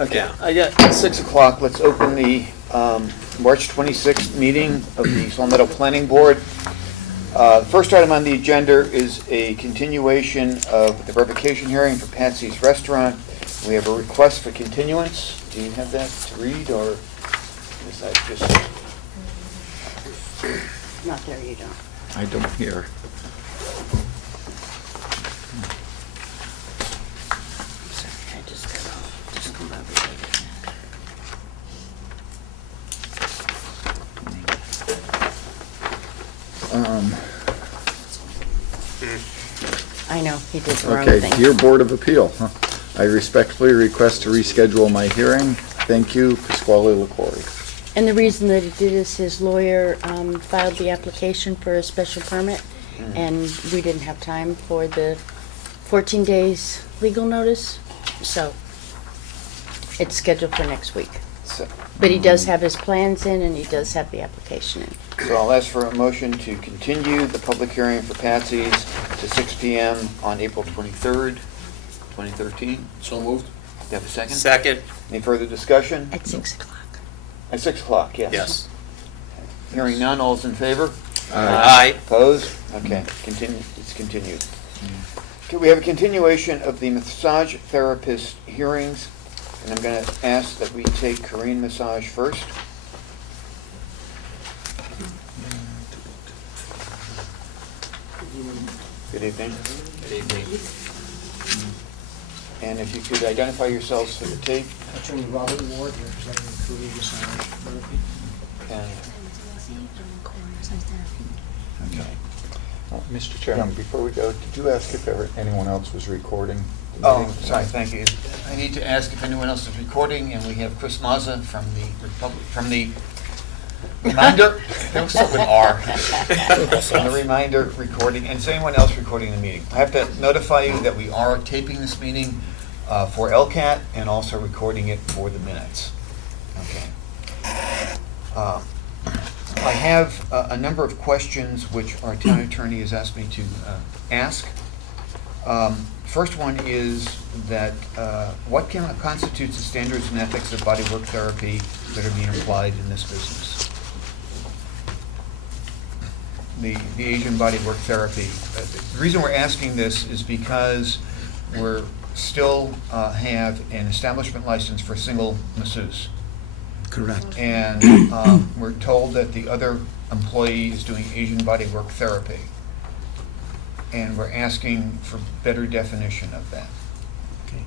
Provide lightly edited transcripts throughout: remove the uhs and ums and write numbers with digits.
Okay, Yeah. I got 6 o'clock. Let's open the March 26th meeting of the Sloan Meadow Planning Board. The first item on the agenda is a continuation of the revocation hearing for Patsy's Restaurant. We have a request for continuance. Do you have that to read, or is that just? Not there, you don't. I don't hear. Sorry, I just come over here. I know, he did the wrong Okay, thing. dear Board of Appeal, I respectfully request to reschedule my hearing. Thank you, Pasquale LaQuarrie. And the reason that he did is his lawyer filed the application for a special permit, and we didn't have time for the 14 days legal notice, so it's scheduled for next week. But he does have his plans in, and he does have the application in. So I'll ask for a motion to continue the public hearing for Patsy's to 6 PM on April 23rd, 2013. So moved. Do you have a second? Second. Any further discussion? At 6 o'clock. At 6 o'clock, yes. Yes. Hearing none, all's in favor? Aye. Opposed? Okay, it's continued. Okay, we have a continuation of the massage therapist hearings, and I'm going to ask that we take Korean massage first. Good evening. Good evening. And if you could identify yourselves for the tape. Attorney Robert Ward, representing Korean Massage Therapy. And, okay. Mr. Chairman, before we go, did you ask if anyone else was recording the Oh, meeting? sorry, thank you. I need to ask if anyone else is recording, and we have Chris Mazza from the Reminder, there was something R. From the Reminder recording, and is anyone else recording the meeting? I have to notify you that we are taping this meeting for LCAT and also recording it for the minutes. Okay. I have a number of questions which our town attorney has asked me to ask. First one is that what constitutes the standards and ethics of bodywork therapy that are being applied in this business? The Asian bodywork therapy. The reason we're asking this is because we're still have an establishment license for single masseuse. Correct. And we're told that the other employee is doing Asian bodywork therapy. And we're asking for better definition of that. Okay.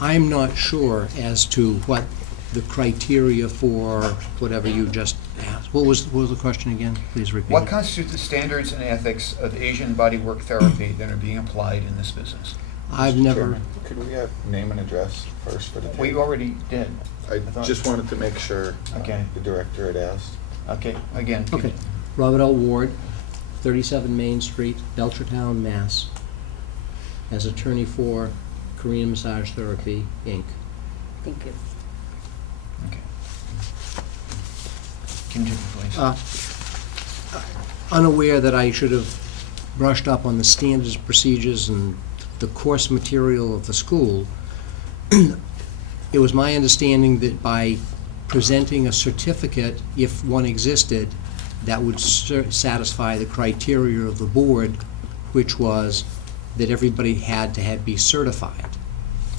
I'm not sure as to what the criteria for whatever you just asked. What was the question again? Please repeat. What constitutes the standards and ethics of Asian bodywork therapy that are being applied in this business? I've Mr. never, Chairman, could we have name and address first for the tape? We already did. I thought- just wanted to make sure Okay. the director had asked. Okay, again. okay. Robert L. Ward, 37 Main Street, Belchertown, Mass. As attorney for Korean Massage Therapy, Inc. Thank you. Okay. Continue, please. Unaware that I should have brushed up on the standards, procedures, and the course material of the school, it was my understanding that by presenting a certificate, if one existed, that would satisfy the criteria of the board, which was that everybody had to be certified.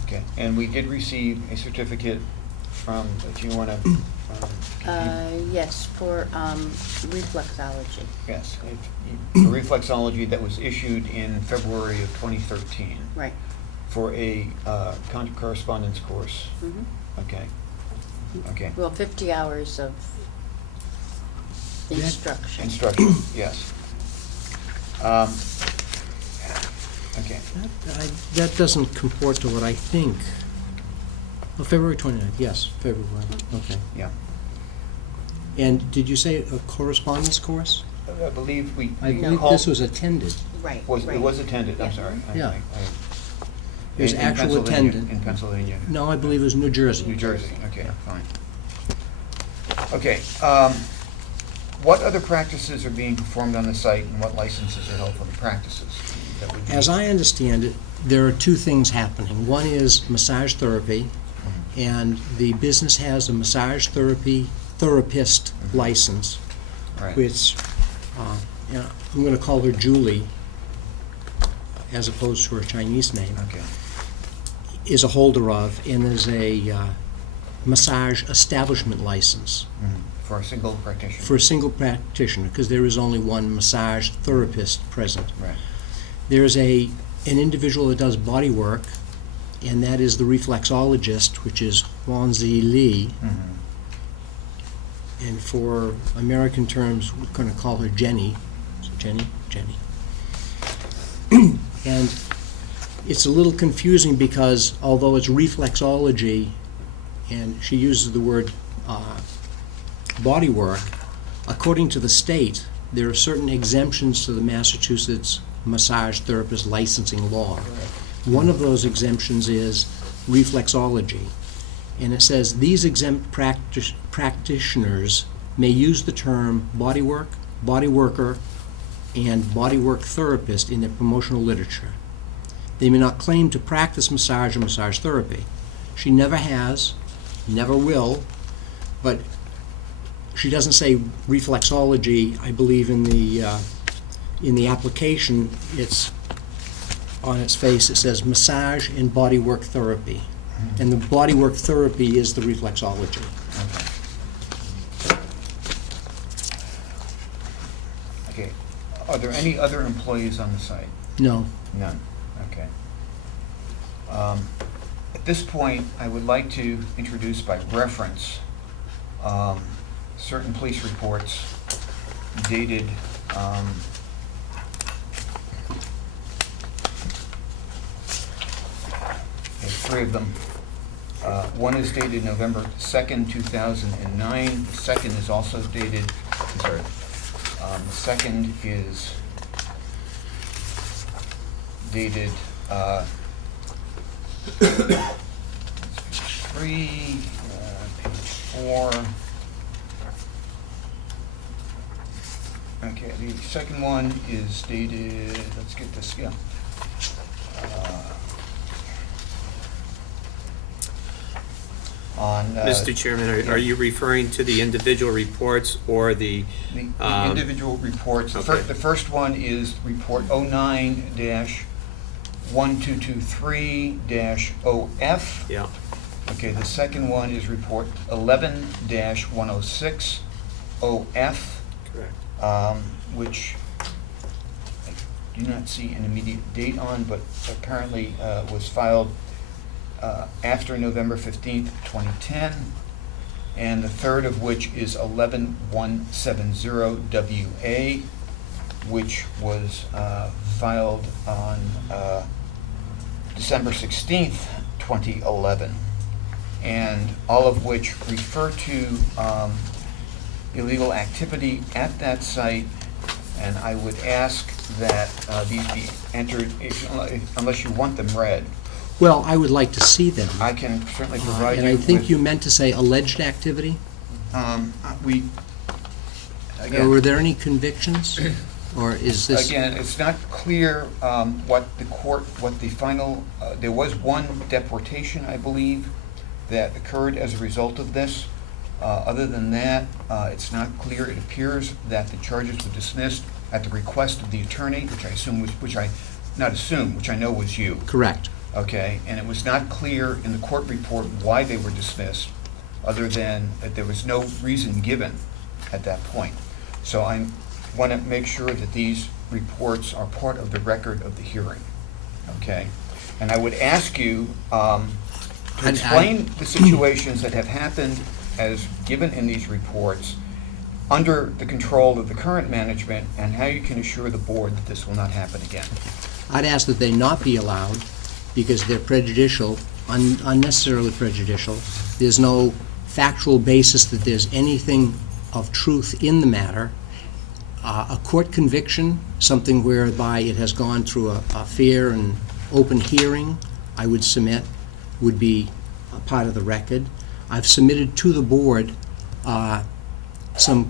Okay, and we did receive a certificate from, do you want to? Yes, for reflexology. Yes, a reflexology that was issued in February of 2013 Right. for a correspondence course. Mhm. Okay, okay. Well, 50 hours of instruction. Instruction, yes. Okay, That doesn't comport to what I think. Oh, February 29th, yes, February, okay. yeah. And did you say a correspondence course? I believe we I believe called- this was attended. Right, It right. was attended, I'm Yeah. sorry. Yeah. It was In actual Pennsylvania- attendant. In Pennsylvania. No, I believe it was New Jersey. New Jersey, okay, fine. Okay, what other practices are being performed on the site, and what licenses are held for the practices? that would be? As I understand it, there are two things happening. One is massage therapy, and the business has a massage therapist license, Right. which, I'm going to call her Julie, as opposed to her Chinese name, Okay. is a holder of, and there's a massage establishment license For a single practitioner? for a single practitioner, because there is only one massage therapist present. Right. There's an individual that does body work, and that is the reflexologist, which is Wanzi Li. And for American terms, we're going to call her Jenny. So Jenny. And it's a little confusing because although it's reflexology, and she uses the word body work, according to the state, there are certain exemptions to the Massachusetts massage therapist licensing law. One of those exemptions is reflexology. And it says these exempt practitioners may use the term body work, body worker, and body work therapist in their promotional literature. They may not claim to practice massage or massage therapy. She never has, never will, but she doesn't say reflexology. I believe in the application, it's on its face, it says massage and body work therapy. And the body work therapy is the reflexology. Okay. Are there any other employees on the site? No. None. Okay. At this point, I would like to introduce by reference certain police reports dated three of them. One is dated November 2nd, 2009. The second is also dated, sorry, the second is dated page 4. Okay, the second one is dated, let's get this, yeah. On Mr. Chairman, are you referring to the individual reports or the? the individual reports. Okay. The first one is report 09-1223-OF. Yeah, Okay, the second one is report 11-106-OF, correct. which I do not see an immediate date on, but apparently was filed after November 15th, 2010. And the third of which is 11-170-WA, which was filed on December 16th, 2011. And all of which refer to illegal activity at that site. And I would ask that these be entered, unless you want them read. Well, I would like to see them. I can certainly provide you And I think with- you meant to say alleged activity? We, Or again, were there any convictions? Or is this? again, it's not clear what the court, what the final, there was one deportation, I believe, that occurred as a result of this. Other than that, it's not clear. It appears that the charges were dismissed at the request of the attorney, which I assume was, which I know was you. Correct. Okay, and it was not clear in the court report why they were dismissed, other than that there was no reason given at that point. So I want to make sure that these reports are part of the record of the hearing, okay? And I would ask you to explain the situations that have happened as given in these reports under the control of the current management, and how you can assure the board that this will not happen again. I'd ask that they not be allowed because they're prejudicial, unnecessarily prejudicial. There's no factual basis that there's anything of truth in the matter. A court conviction, something whereby it has gone through a fair and open hearing, I would submit, would be a part of the record. I've submitted to the board some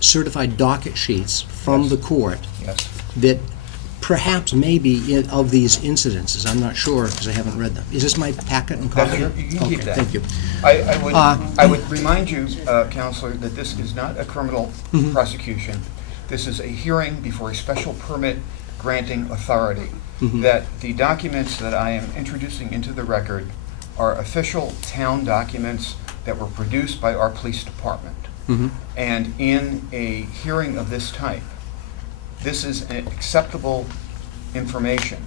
certified docket sheets from Yes. the court Yes. that perhaps, maybe, of these incidences. I'm not sure, because I haven't read them. Is this my packet and That's copy? your- you can keep Okay, that. thank you. I would remind you, Counselor, that this is not a criminal Mm-hmm. prosecution. This is a hearing before a special permit granting authority. Mm-hmm. That the documents that I am introducing into the record are official town documents that were produced by our police department. Mhm. And in a hearing of this type, this is an acceptable information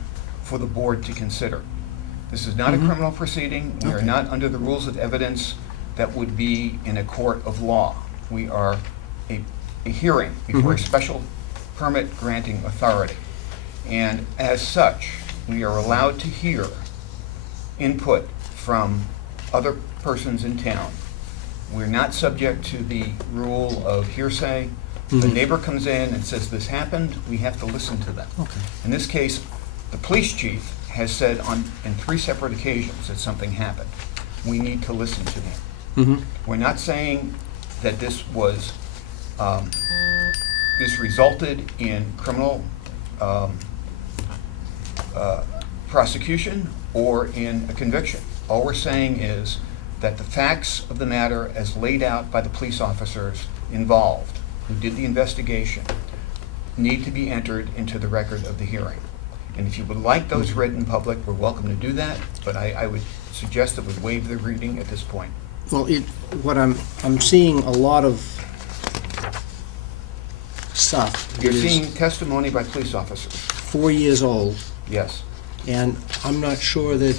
for the board to consider. This is not a criminal proceeding. We are Okay. not under the rules of evidence that would be in a court of law. We are a hearing before a special permit granting authority. And as such, we are allowed to hear input from other persons in town. We're not subject to the rule of hearsay. If a neighbor comes in and says this happened, we have to listen to them. Okay. In this case, the police chief has said in 3 separate occasions that something happened. We need to listen to him. Mhm. We're not saying that this was, this resulted in criminal prosecution or in a conviction. All we're saying is that the facts of the matter as laid out by the police officers involved, who did the investigation, need to be entered into the record of the hearing. And if you would like those read in public, we're welcome to do that, but I would suggest that we waive the reading at this point. Well, what I'm seeing a lot of stuff that You're is seeing testimony by police officers, 4 years old, yes. and I'm not sure that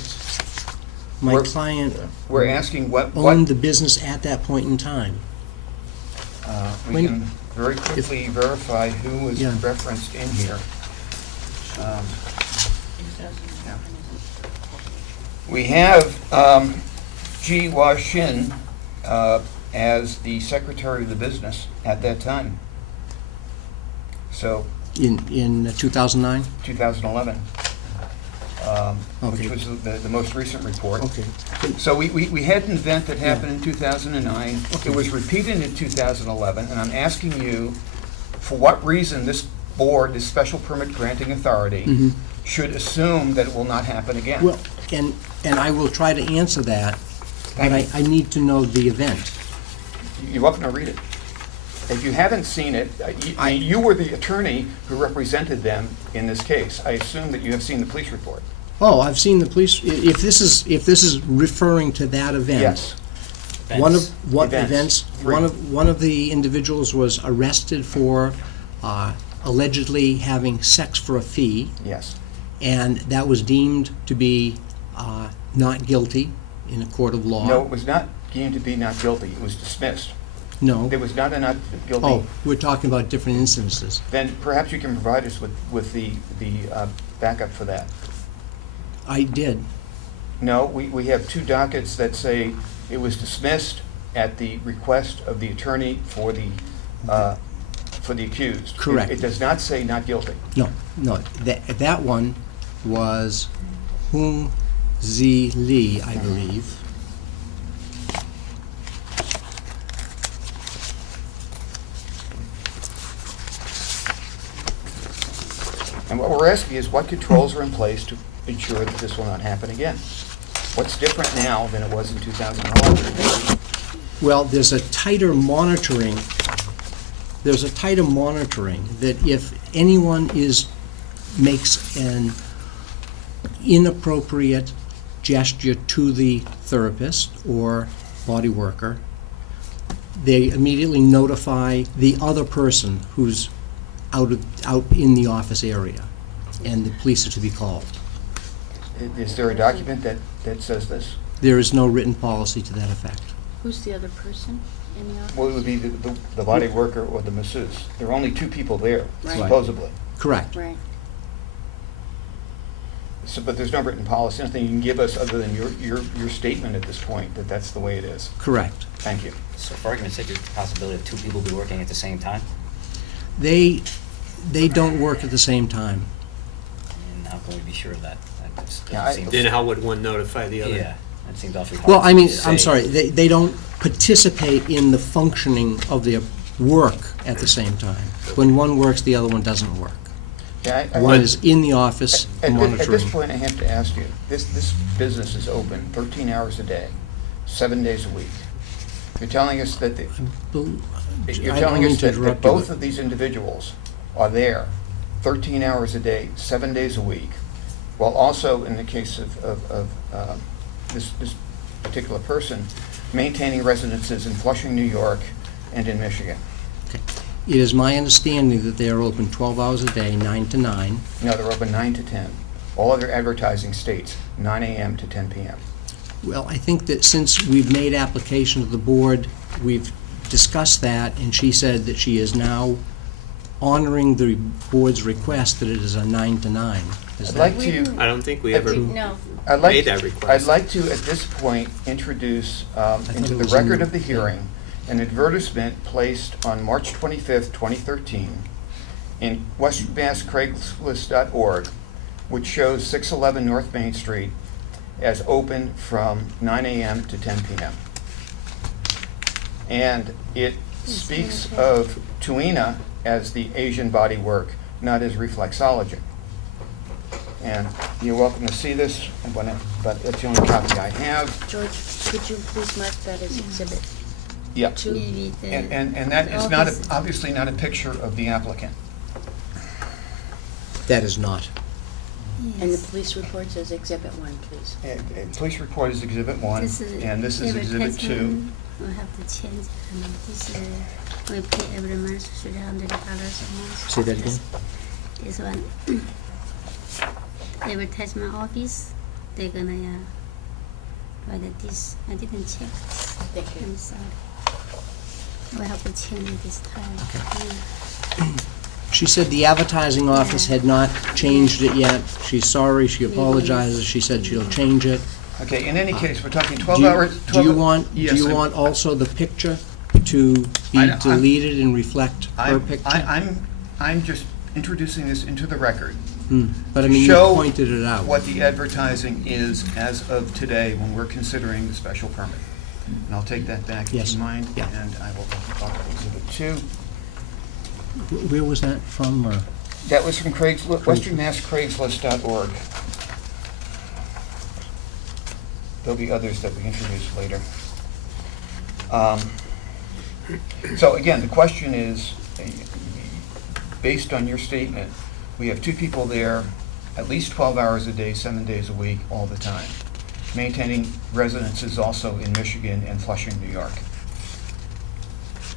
my We're- client We're asking what, owned the business at that point in time. we when- can very quickly verify who was Yeah. referenced in here. Yeah. We have Ji Hua-shin as the secretary of the business at that time. So, In 2009? 2011, which Okay. was the most recent report. Okay. So we had an event that happened in 2009. It was repeated in 2011, and I'm asking you, for what reason this board, this special permit granting authority, should assume that it will not happen again? Well, and I will try to answer that, but Thank I need to know the event. You're welcome to read it. If you haven't seen it, you were the attorney who represented them in this case. I assume that you have seen the police report. Oh, I've seen the police, if this is referring to that event. Yes. One of, what Events. events? 3. One of the individuals was arrested for allegedly having sex for a fee, Yes. and that was deemed to be not guilty in a court of law. No, it was not deemed to be not guilty. It was dismissed. No. There was not a not guilty. Oh, we're talking about different instances. Then perhaps you can provide us with the backup for that. I did. No, we have 2 dockets that say it was dismissed at the request of the attorney for the accused. Correct. It does not say not guilty. No, that one was Hung Zi Lee, I believe. And what we're asking is what controls are in place to ensure that this will not happen again? What's different now than it was in 2011? Well, there's a tighter monitoring that if anyone makes an inappropriate gesture to the therapist or body worker, they immediately notify the other person who's out in the office area, and the police are to be called. Is there a document that says this? There is no written policy to that effect. Who's the other person in the office? Well, it would be the body worker or the masseuse. There are only 2 people there, Right. supposedly. Correct. Right. So, but there's no written policy, nothing you can give us other than your statement at this point, that that's the way it is. Correct. Thank you. So for argument's sake, there's a possibility of 2 people be working at the same time? They don't work at the same time. And how can we be sure of that? That just Yeah, doesn't seem... Then how would one notify the other? Yeah, that seems awfully hard. Well, I mean, to I'm say. sorry, they don't participate in the functioning of their work at the same time. When one works, the other one doesn't work. Yeah, One is in the office At this monitoring. point, I have to ask you, this business is open 13 hours a day, 7 days a week. You're telling us that I you're don't telling mean us to that interrupt you, both but- of these individuals are there 13 hours a day, 7 days a week, while also, in the case of this particular person, maintaining residences in Flushing, New York, and in Michigan. It is my understanding that they are open 12 hours a day, 9 to 9. No, they're open 9 to 10. All other advertising states 9 a.m. to 10 p.m. Well, I think that since we've made application to the board, we've discussed that, and she said that she is now honoring the board's request that it is a 9 to 9. Is I'd that- like to. I don't think we I ever, think- No. I'd like, made that request. I'd like to, at this point, introduce into it the was in record the- of the hearing an advertisement placed on March 25th, 2013 in westmasscraigslist.org, which shows 611 North Main Street as open from 9 a.m. to 10 p.m. And it speaks of Tuina as the Asian body work, not as reflexology. And you're welcome to see this, but it's the only copy I have. George, could you please mark that as exhibit Yeah. 2? Maybe the And that is not, office. obviously not a picture of the applicant. That is not. And the Yes. police report says exhibit 1, please. Police report is Exhibit 1, and this is Exhibit 2. advertisement. We have to change. This we pay every month $300 a month. Say that again? This one. Advertisement office. They're gonna write this. I didn't check. Thank you. I'm sorry. We have to change it this time. Yeah. She said the advertising office had not changed it yet. She's sorry, she apologizes, she said she'll change it. Okay, in any case, we're talking 12 Do you- hours. Do you 12 want, Yes, do you I- want also the picture to be I'm- deleted and reflect her picture? I'm just introducing this into the record. But I to mean, you show pointed it out. what the advertising is as of today when we're considering the special permit. And I'll take that back Yes. into mind, Yeah. and I will talk about Exhibit 2. Where was that from, or? That was from westernmasscraigslist.org. There'll be others that we introduce later. So again, the question is, based on your statement, we have 2 people there, at least 12 hours a day, 7 days a week, all the time, maintaining residences also in Michigan and Flushing, New York.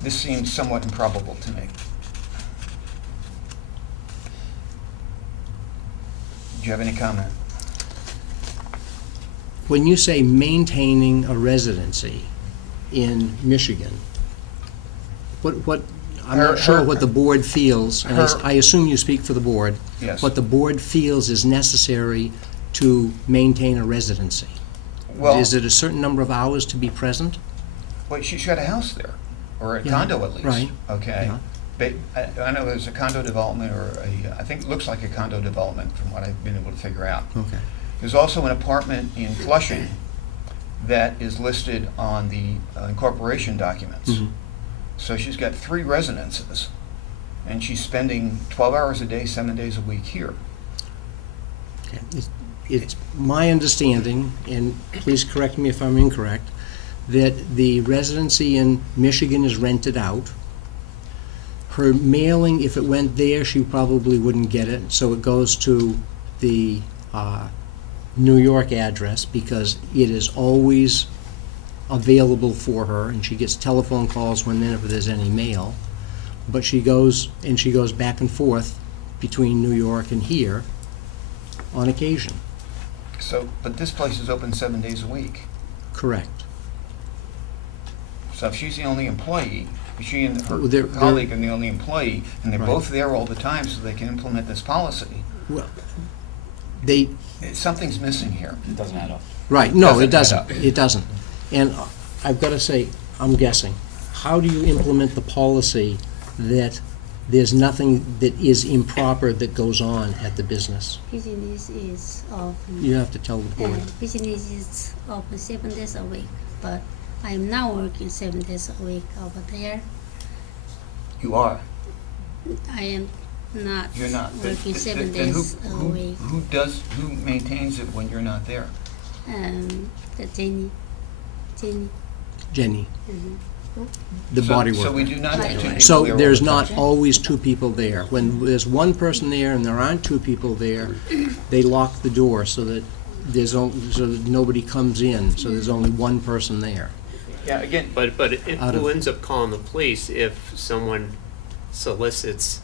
This seems somewhat improbable to me. Do you have any comment? When you say maintaining a residency in Michigan, what, I'm Her- not sure her- what the board feels, and her- I assume you speak for the board. Yes. What the board feels is necessary to maintain a residency. Well, Is it a certain number of hours to be present? well, she's got a house there, or a Yeah, condo at least. right. Okay. Yeah. I know there's a condo development, or I think it looks like a condo development from what I've been able to figure out. Okay. There's also an apartment in Flushing that is listed on the incorporation documents. Mhm. So she's got 3 residences, and she's spending 12 hours a day, 7 days a week here. Okay. It's my understanding, and please correct me if I'm incorrect, that the residency in Michigan is rented out. Her mailing, if it went there, she probably wouldn't get it, so it goes to the New York address because it is always available for her, and she gets telephone calls whenever there's any mail. But she goes back and forth between New York and here on occasion. So, but this place is open 7 days a week. Correct. So if she's the only employee, she and her Well, they're- colleague are the only employee, and they're Right. both there all the time so they can implement this policy, Well, they, something's missing here. It doesn't add up. right, no, it Doesn't add doesn't, up. it doesn't. And I've got to say, I'm guessing, how do you implement the policy that there's nothing that is improper that goes on at the business? Business is open. You have to tell the board. Business is open 7 days a week, but I am now working 7 days a week over there. You are. I am not. You're not. But Working th- 7 then days a week. who maintains it when you're not there? The Jenny. Jenny, Mhm. the body So we worker. do not have two people So there all there's the not time. always two people there. When there's one person there and there aren't two people there, they lock the door so that so that nobody comes in, so there's only one person there. Yeah, again, But Out of- who ends up calling the police if someone solicits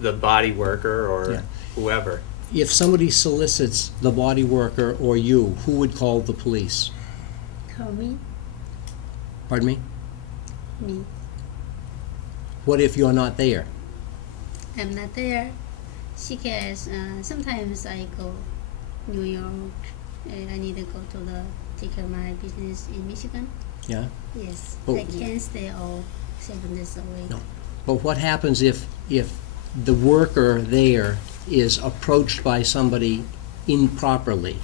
the body worker Yeah. or whoever? If somebody solicits the body worker or you, who would call the police? Call me. Pardon me? Me. What if you're not there? I'm not there. She cares. Sometimes I go New York. I need to go to take care of my business in Michigan. Yeah? Yes. Oh. I can't stay all 7 days a week. No. But what happens if the worker there is approached by somebody improperly?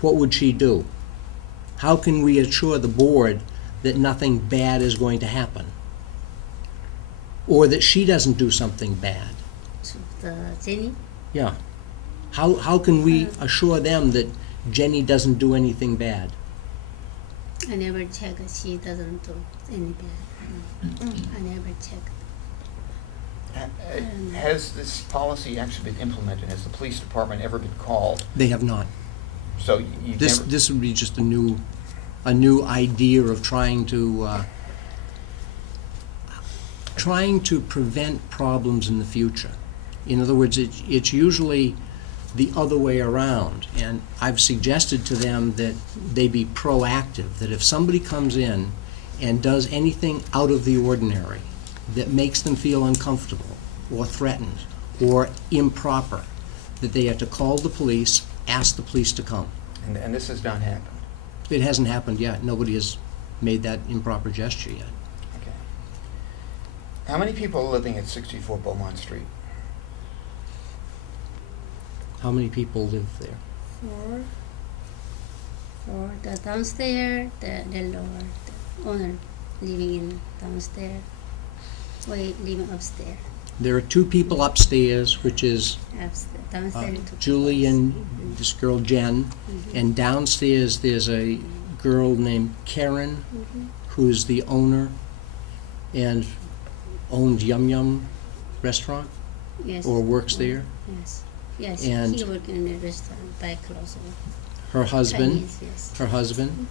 What would she do? How can we assure the board that nothing bad is going to happen? Or that she doesn't do something bad? To the Jenny. Yeah. How can we assure them that Jenny doesn't do anything bad? I never check. She doesn't do any bad. I never check. has this policy actually been implemented? Has the police department ever been called? They have not. So you've This never, this would be just a new idea of trying to prevent problems in the future. In other words, it's usually the other way around, and I've suggested to them that they be proactive, that if somebody comes in and does anything out of the ordinary that makes them feel uncomfortable or threatened or improper, that they have to call the police, ask the police to come. and this has not happened. It hasn't happened yet. Nobody has made that improper gesture yet. Okay. How many people are living at 64 Beaumont Street? How many people live there? 4. For the downstairs, the lower, the owner living in downstairs. We living upstairs. There are 2 people upstairs, which is Upstairs, downstairs. 2 Julie people. and this girl Jen, and downstairs there's a girl named Karen, who's the owner and owns Yum Yum restaurant, Yes. or works there. Yes. Yes. And- he work in a restaurant by close. Her husband, Chinese, yes. her husband,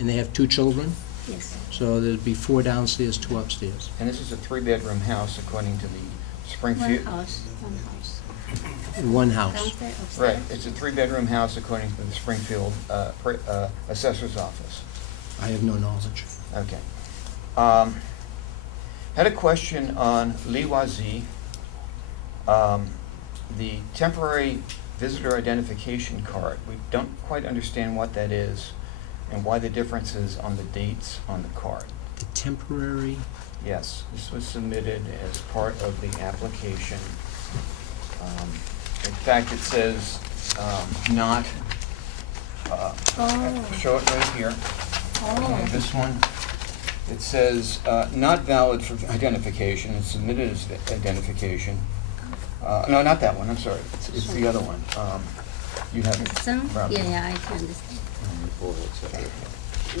and they have 2 children, Yes. so there'd be 4 downstairs, 2 upstairs. And this is a 3-bedroom house according to the One Springfield. house. One house. One house. Downstairs, upstairs. Right, it's a 3-bedroom house according to the Springfield Assessor's Office. I have no knowledge. Okay. Had a question on Li Wazi, the temporary visitor identification card. We don't quite understand what that is and why the difference is on the dates on the card. The temporary, Yes, this was submitted as part of the application. In fact, it says not, Oh. show it right here. Oh. This one, it says, not valid for identification, it's submitted as identification. No, not that one, I'm sorry, it's the other one. You have it. This one? Robin. Yeah, I can understand.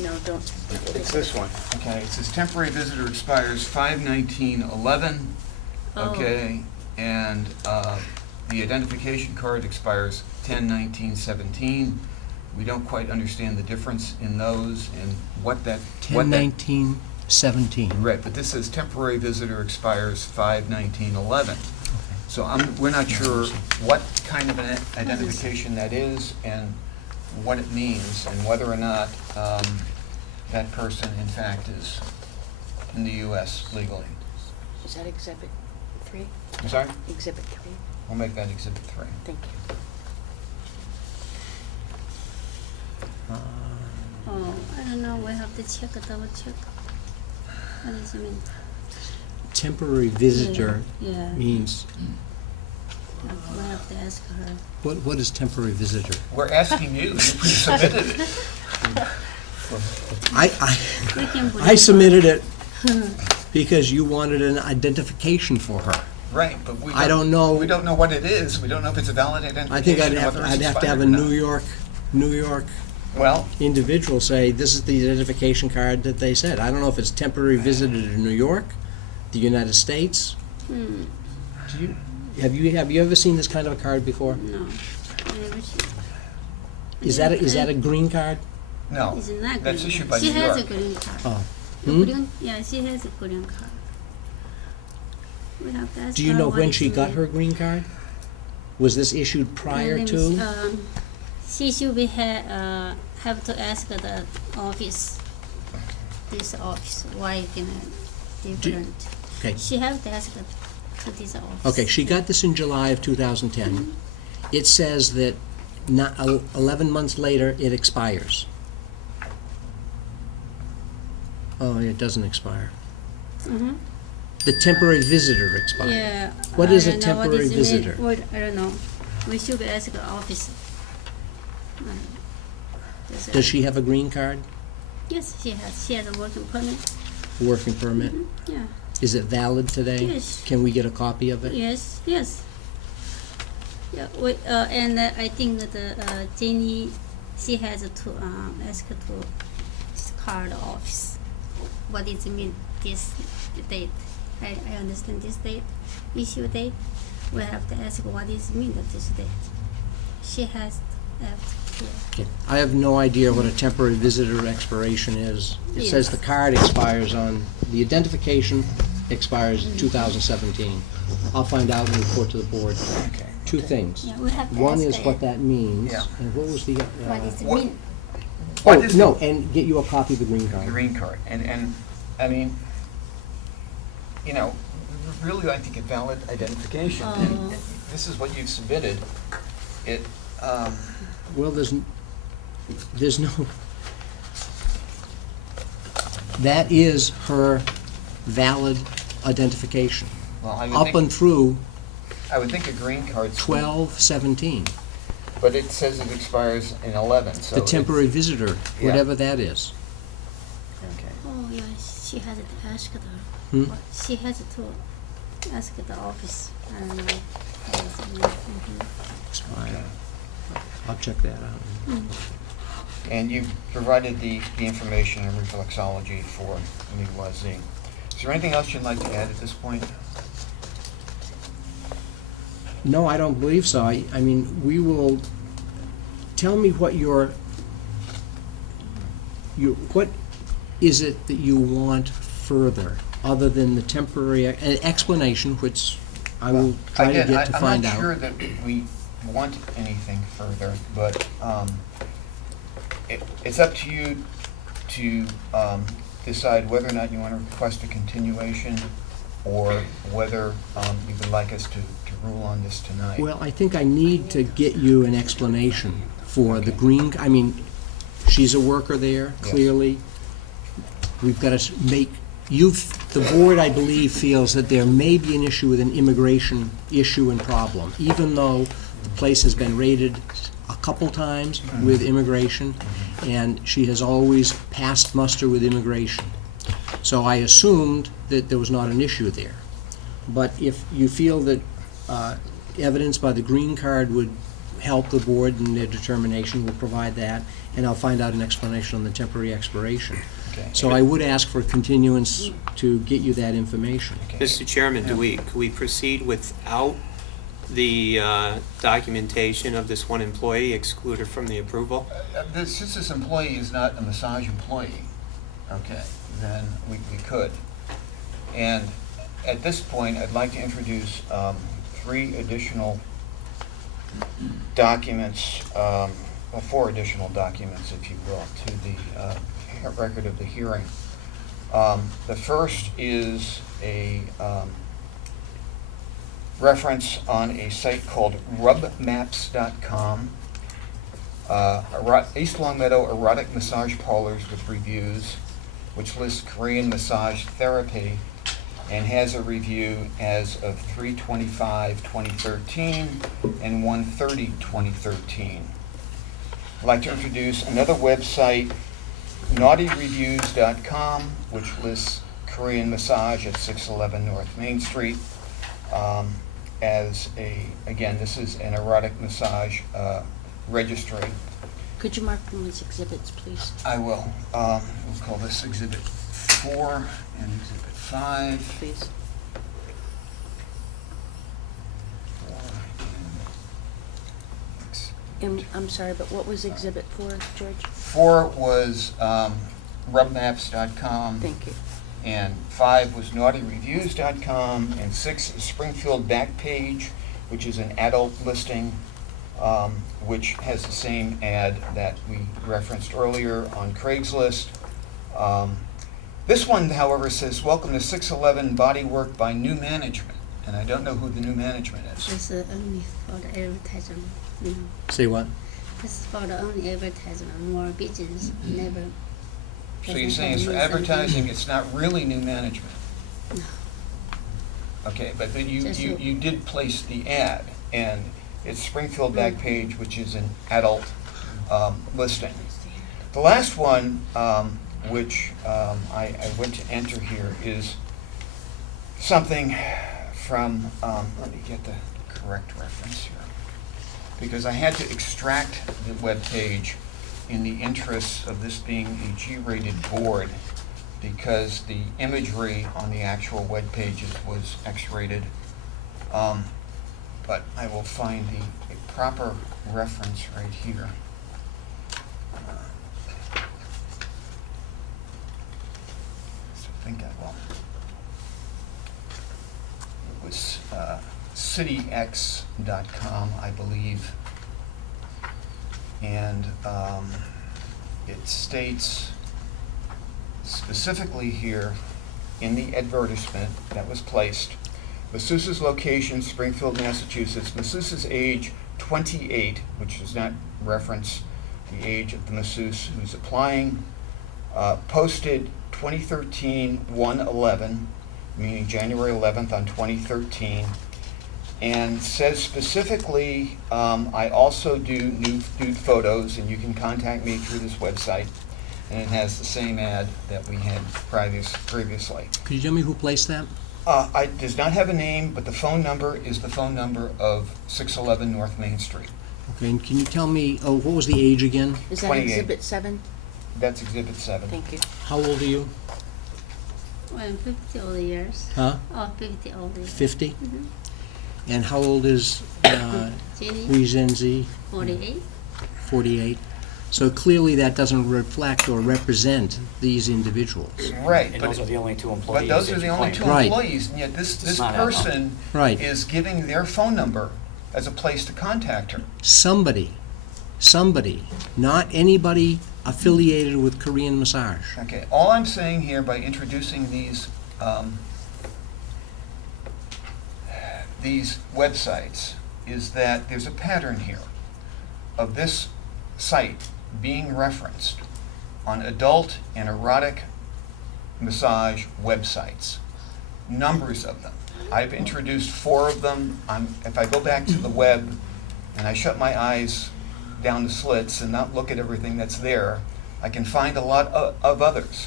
No, don't. It's this one, okay, it says temporary visitor expires 5/19/11, Oh. okay, and the identification card expires 10/19/17. We don't quite understand the difference in those and what that. 10/19/17. Right, but this says temporary visitor expires 5/19/11. So we're not sure what kind of an identification that is and what it means and whether or not that person in fact is in the U.S. legally. Is that Exhibit 3? I'm sorry? Exhibit 3, We'll make that Exhibit 3. thank you. Oh, I don't know. We have to check, double check. What does it mean? Temporary visitor Yeah. means, We have to ask her. what is temporary visitor? We're asking you, you submitted it. We can put I it submitted it Because you wanted an identification for her. Right, but we don't. I don't know. We don't know what it is. We don't know if it's a valid identification. I think I'd or have, whether it's I'd have to expired have a or not. New York Well, individual say, this is the identification card that they said. I don't know if it's temporary visitor to New York, the United States. Do you, have you ever seen this kind of a card before? No, I never see. Is that a green card? no, It's not that's green issued card. by New She has a York. green card. Oh. The Hmm? green, yeah, she has a green card. We have to ask Do you her know what when is she got mean. her green card? Was this issued prior Let me to? see, she should be have to ask the office, this office, why different. Okay. She have to ask to this office. Okay, she got this in July of 2010. It says that 11 months later, it expires. Oh, it doesn't expire. Mm-hmm. The temporary visitor expires. Yeah. What I is a don't know what temporary is mean. visitor? What, I don't know. We should ask the office. That's Does it. she have a green card, Yes, she has. She has a working permit. working permit? Yeah. Is it valid today? Yes. Can we get a copy of it? Yes. Yes. Yeah. And I think that Jenny, she has to ask to card office. What does it mean? This date. I understand this date, issue date. We have to ask what does it mean that this date. She has to ask here. Okay. I have no idea what a temporary visitor expiration is. It says Yes. the card expires the identification expires in 2017. I'll find out and report to the board. Okay. Two things. Yeah, we have to One ask is her what that means, Yeah. and what was the, what does it What- mean. What oh, is no, and get you a copy of the green the card. green card? And I mean, you know, really, I think a valid identification. And Oh. this is what you've submitted. It, Well, there's no, that is her valid identification, well, I up would and think, through I would think a green card's. 12/17, But it says it expires in 11, so. the it's- temporary visitor, Yeah. whatever that is. Okay. Oh, yeah, she has to ask the, Hmm? she has to ask the office. I don't know. What does it mean. Mhm. Expire. I'll check that out. And you provided the information and reflexology for Lee Wazee. Is there anything else you'd like to add at this point? No, I don't believe so. I mean, we will, tell me what what is it that you want further, other than the temporary, an explanation, which I will try to Again, get to find I'm not sure out. that we want anything further, but it's up to you to decide whether or not you want to request a continuation or whether you would like us to rule on this tonight. Well, I think I need to get you an explanation for the green, I mean, she's a worker there, Yes. clearly. We've got to make, the board, I believe, feels that there may be an issue with an immigration issue and problem, even though the place has been raided a couple times with immigration, and she has always passed muster with immigration. So I assumed that there was not an issue there. But if you feel that evidence by the green card would help the board in their determination, we'll provide that, and I'll find out an explanation on the temporary expiration. Okay. So I would ask for a continuance to get you that information. Okay. Mr. Chairman, could we proceed without the documentation of this one employee excluded from the approval? Since this employee is not a massage employee, okay, then we could. And at this point, I'd like to introduce 3 additional documents, well, 4 additional documents, if you will, to the record of the hearing. The first is a reference on a site called rubmaps.com. East Longmeadow Erotic Massage Parlors with Reviews, which lists Korean massage therapy and has a review as of 3/25/2013 and 1/30/2013. I'd like to introduce another website, naughtyreviews.com, which lists Korean Massage at 611 North Main Street. Again, this is an erotic massage registry. Could you mark them as exhibits, please? I will. We'll call this Exhibit 4 and Exhibit 5. Please. 4 And I'm sorry, but what was exhibit 4, George? 4 was rubmaps.com. Thank you. And 5 was naughtyreviews.com, and 6 is Springfield Backpage, which is an adult listing, which has the same ad that we referenced earlier on Craigslist. This one, however, says, "Welcome to 611 Body Work by New Management," and I don't know who the new management is. This is only for the advertisement, you know. Say what? This is for the only advertisement, more business, never. So you're saying it's for advertising, it's not really new management? No. Okay, but then you Just look. you did place the ad, and it's Springfield Backpage, which is an adult listing. The last one, which I went to enter here, is something from, let me get the correct reference here, because I had to extract the web page in the interests of this being a G-rated board, because the imagery on the actual web pages was X-rated. But I will find the proper reference right here. I think I will. It was cityx.com, I believe. And it states specifically here in the advertisement that was placed, masseuse's location, Springfield, Massachusetts. Masseuse's age, 28, which does not reference the age of the masseuse who's applying. Posted 2013-1/11, meaning January 11th on 2013. And says specifically, I also do nude photos, and you can contact me through this website. And it has the same ad that we had previously. Could you tell me who placed that? It does not have a name, but the phone number is the phone number of 611 North Main Street. Okay, and can you tell me, what was the age again? Is that 28. exhibit 7? That's Exhibit 7. Thank you. How old are you? Well, 50 old years. Huh? Oh, 50 old years. 50? Mhm. And how old is Jenny, Huizenzi? 48. 48. So clearly that doesn't reflect or represent these individuals. Right. And but those are the only two But employees. those that are the you only claim. two Right. employees, and yet this not abnormal. person Right. is giving their phone number as a place to contact her. Somebody, not anybody affiliated with Korean Massage. Okay, all I'm saying here by introducing these websites is that there's a pattern here of this site being referenced on adult and erotic massage websites. Numbers of them. I've introduced 4 of them. If I go back to the web and I shut my eyes down the slits and not look at everything that's there, I can find a lot of others.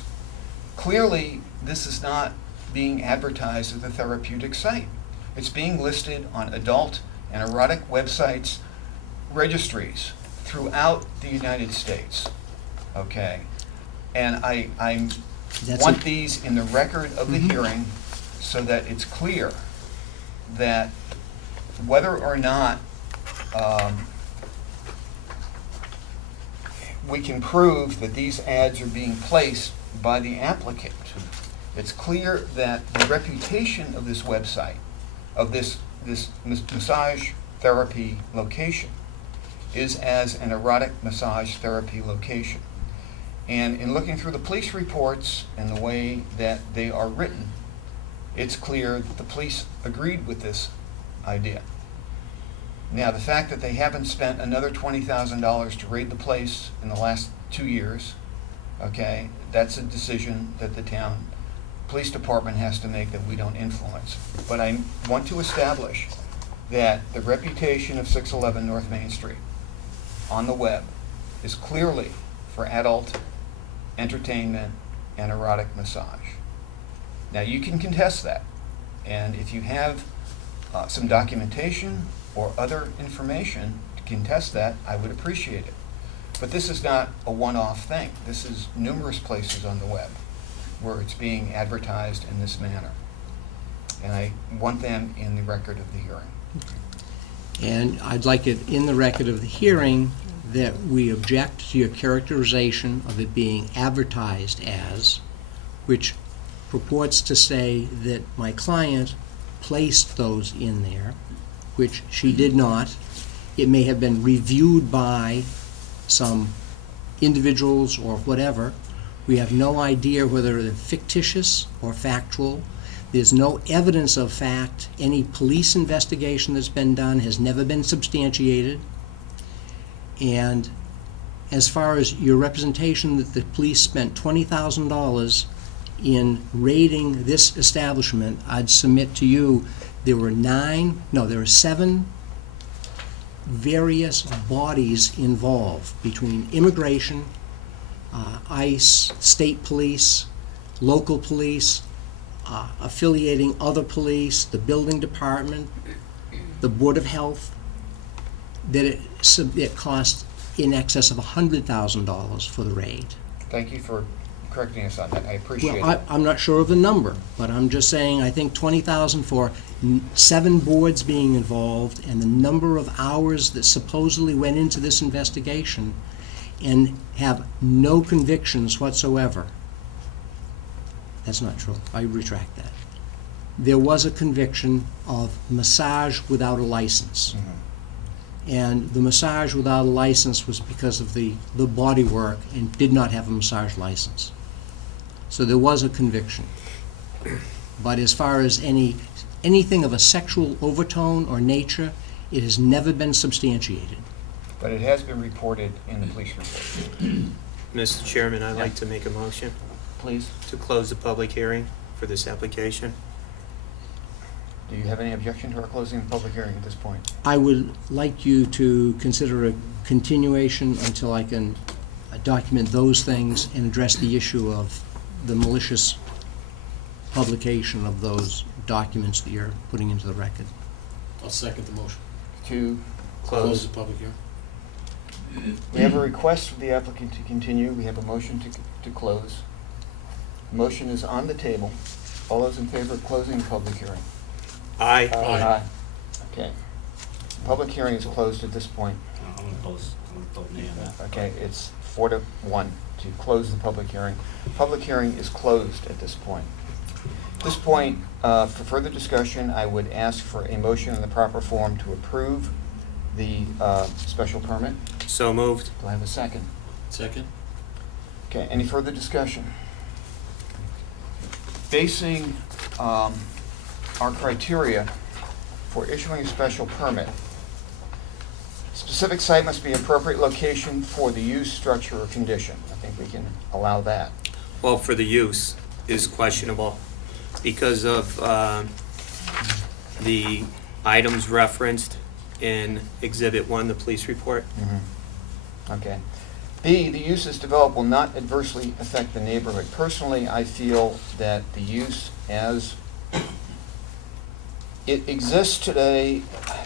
Clearly, this is not being advertised as a therapeutic site. It's being listed on adult and erotic websites, registries throughout the United States. Okay? And I That's want a- these in the record of the hearing so that it's clear that whether or not we can prove that these ads are being placed by the applicant, it's clear that the reputation of this website, of this massage therapy location, is as an erotic massage therapy location. And in looking through the police reports and the way that they are written, it's clear that the police agreed with this idea. Now, the fact that they haven't spent another $20,000 to raid the place in the last 2 years, okay, that's a decision that the town police department has to make that we don't influence. But I want to establish that the reputation of 611 North Main Street on the web is clearly for adult entertainment and erotic massage. Now, you can contest that, and if you have some documentation or other information to contest that, I would appreciate it. But this is not a one-off thing. This is numerous places on the web where it's being advertised in this manner. And I want them in the record of the hearing. And I'd like it in the record of the hearing that we object to your characterization of it being advertised as, which purports to say that my client placed those in there, which she did not. It may have been reviewed by some individuals or whatever. We have no idea whether they're fictitious or factual. There's no evidence of fact. Any police investigation that's been done has never been substantiated. And as far as your representation that the police spent $20,000 in raiding this establishment, I'd submit to you there were 7 various bodies involved between immigration, ICE, state police, local police, affiliating other police, the building department, the Board of Health, that it cost in excess of $100,000 for the raid. Thank you for correcting us on that. I appreciate Well, it. I'm not sure of the number, but I'm just saying, I think $20,000 for 7 boards being involved and the number of hours that supposedly went into this investigation and have no convictions whatsoever. That's not true. I retract that. There was a conviction of massage without a license. And the massage without a license was because of the body work and did not have a massage license. So there was a conviction. But as far as anything of a sexual overtone or nature, it has never been substantiated. But it has been reported in the police report. Mr. Chairman, I'd like to make a motion Please, to close the public hearing for this application. do you have any objection to our closing the public hearing at this point? I would like you to consider a continuation until I can document those things and address the issue of the malicious publication of those documents that you're putting into the record. I'll second the motion. To Close close, the public hearing. we have a request for the applicant to continue. We have a motion to close. The motion is on the table. All those in favor of closing the public hearing? Aye. Aye. Okay. Public hearing is closed at this point. I'm gonna close, I'm gonna vote nay on that. Okay, it's 4-1 to close the public hearing. Public hearing is closed at this point. At this point, for further discussion, I would ask for a motion in the proper form to approve the special permit. So moved. Do I have a second? Second? Okay, any further discussion? Basing our criteria for issuing a special permit, specific site must be appropriate location for the use, structure, or condition. I think we can allow that. Well, for the use is questionable because of the items referenced in Exhibit 1, the police report. Okay. B, the uses developed will not adversely affect the neighborhood. Personally, I feel that the use as it exists today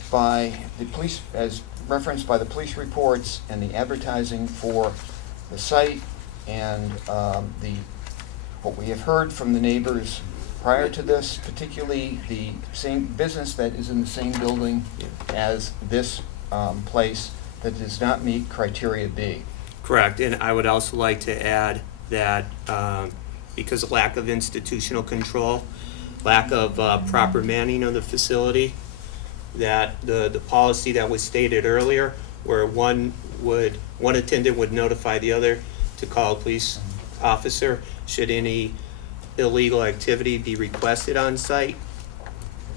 by the police, as referenced by the police reports and the advertising for the site and what we have heard from the neighbors prior to this, particularly the same business that is in the same building as this place that does not meet criteria B. Correct, and I would also like to add that because of lack of institutional control, lack of proper manning of the facility, that the policy that was stated earlier, where one attendant would notify the other to call a police officer should any illegal activity be requested on site,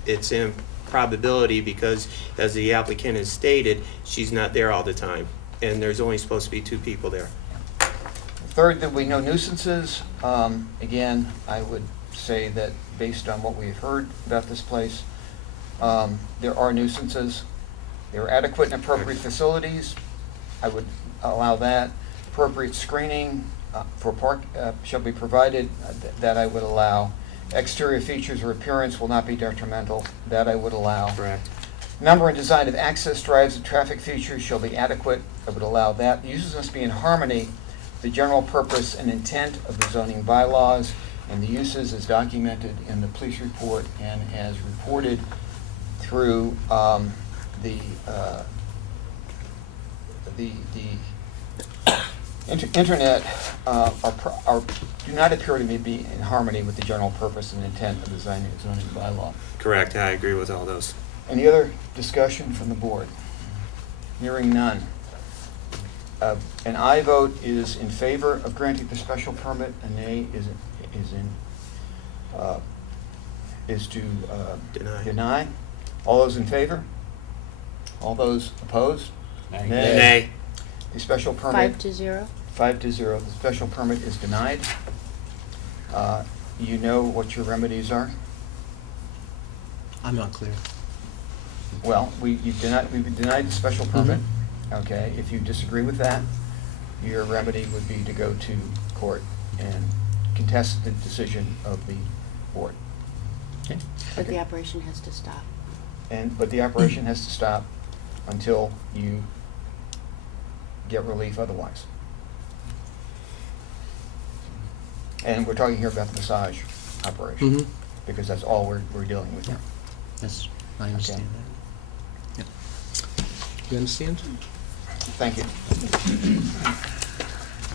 it's an improbability because, as the applicant has stated, she's not there all the time, and there's only supposed to be 2 people there. Third, that we know nuisances. Again, I would say that based on what we've heard about this place, there are nuisances. There are adequate and appropriate facilities. I would allow that. Appropriate screening for park shall be provided, that I would allow. exterior features or appearance will not be detrimental. That I would allow. Correct. Number and design of access drives and traffic features shall be adequate. I would allow that. The uses must be in harmony with the general purpose and intent of the zoning bylaws, and the uses as documented in the police report and as reported through the internet do not appear to me to be in harmony with the general purpose and intent of the zoning bylaw. Correct, I agree with all those. Any other discussion from the board? Hearing none. An aye vote is in favor of granting the special permit. A nay is to Deny. deny. All those in favor? All those opposed? Nay. Nay. The special permit. 5-0. 5-0. The special permit is denied. You know what your remedies are? I'm not clear. Well, we denied the special permit. Okay, if you disagree with that, your remedy would be to go to court and contest the decision of the board. Okay. But the Okay. operation has to stop. But the operation has to stop until you get relief otherwise. And we're talking here about the massage operation, Mm-hmm. because that's all we're dealing with here. Yes, I understand that. Yep. You understand? Thank you.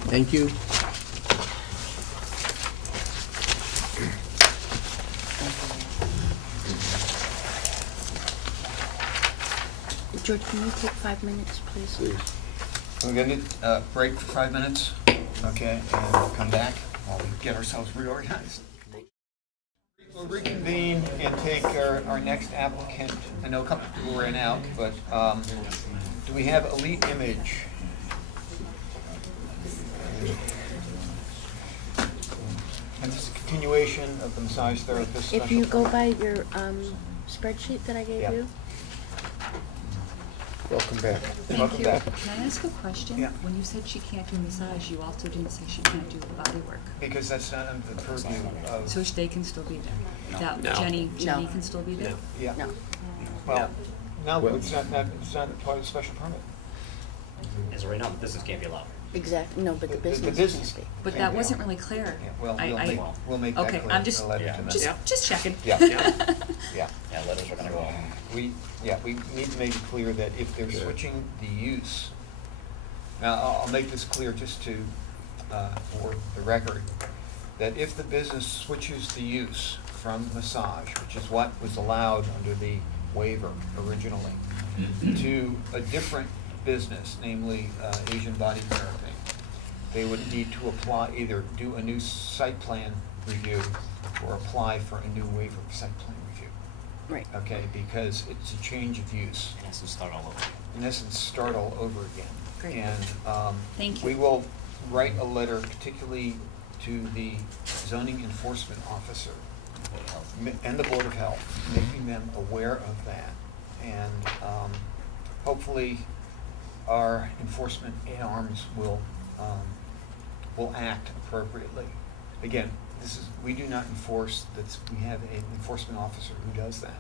Thank you. George, can you take 5 minutes, please? We're going to break for 5 minutes, okay, and we'll come back while we get ourselves reorganized. We'll reconvene and take our next applicant. I know a couple of people ran out, but do we have Elite Image? And this is a continuation of the massage therapist special If you go permit. by your spreadsheet that I gave Yeah. you. Welcome back. Thank Welcome you. back. Can I ask a question? Yeah. When you said she can't do massage, you also didn't say she can't do the body work. Because that's not under the purview of, So they can still be there? That No. Jenny No. can still be there? No. yeah. No. Well, no, it's not part of the special permit. As of right now, the business can't be allowed. Exactly, no, but the The business business. can't be. But that wasn't really clear. Yeah, well, I- we'll make that Okay, clear I'm just, in a letter Yeah. tonight. just checking. Yeah. Yeah. Yeah. Yeah, letters are gonna go out. We need to make it clear that if they're switching the use, now, I'll make this clear just to, for the record, that if the business switches the use from massage, which is what was allowed under the waiver originally, to a different business, namely Asian body therapy, they would need to apply, either do a new site plan review or apply for a new waiver of site plan review. Right. Okay, because it's a change of use. In essence, start all over. In essence, start all over again. Great. And Thank we you. will write a letter particularly to the zoning enforcement officer and the Board of Health, making them aware of that. And hopefully our enforcement arms will act appropriately. Again, we do not enforce, we have an enforcement officer who does that.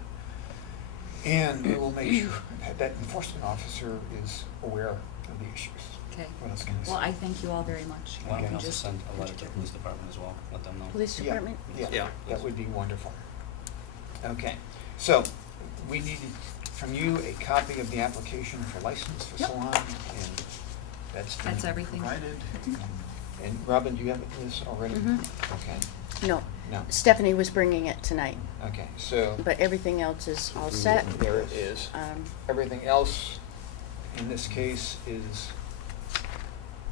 And we will make sure that enforcement officer is aware of the issues. Okay. What else can I say? Well, I thank you all very much. Why don't we Okay. also send a letter to the police department as well, let them know. Police Yeah, department? Yeah, Yeah. that would be wonderful. Okay, so we needed from you a copy of the application for license for Yep. salon, and that's been That's everything. provided. And Robin, do you have this already? Mhm. Okay, No. no, Stephanie was bringing it tonight, okay, so but everything else is all set. there it is. Um, Everything else in this case is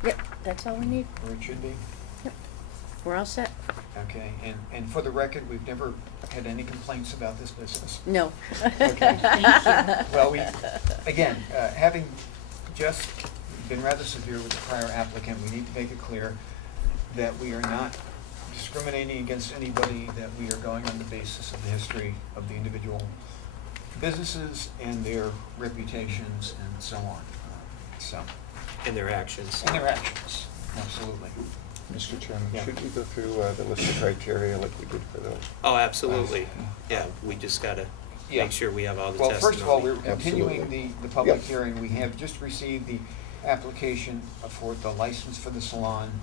Yep, that's all we need. where it should be. Yep, we're all set. Okay, and for the record, we've never had any complaints about this business. No. Okay. Thank you. Well, again, having just been rather severe with the prior applicant, we need to make it clear that we are not discriminating against anybody, that we are going on the basis of the history of the individual businesses and their reputations and so on. So, And their actions. and their actions, absolutely. Mr. Chairman, Yeah. should we go through the list of criteria like we did for the? Oh, absolutely. Yeah, we just gotta Yeah. make sure we have all the Well, testimony. first of all, we're continuing Absolutely. the public Yep. hearing. We have just received the application for the license for the salon.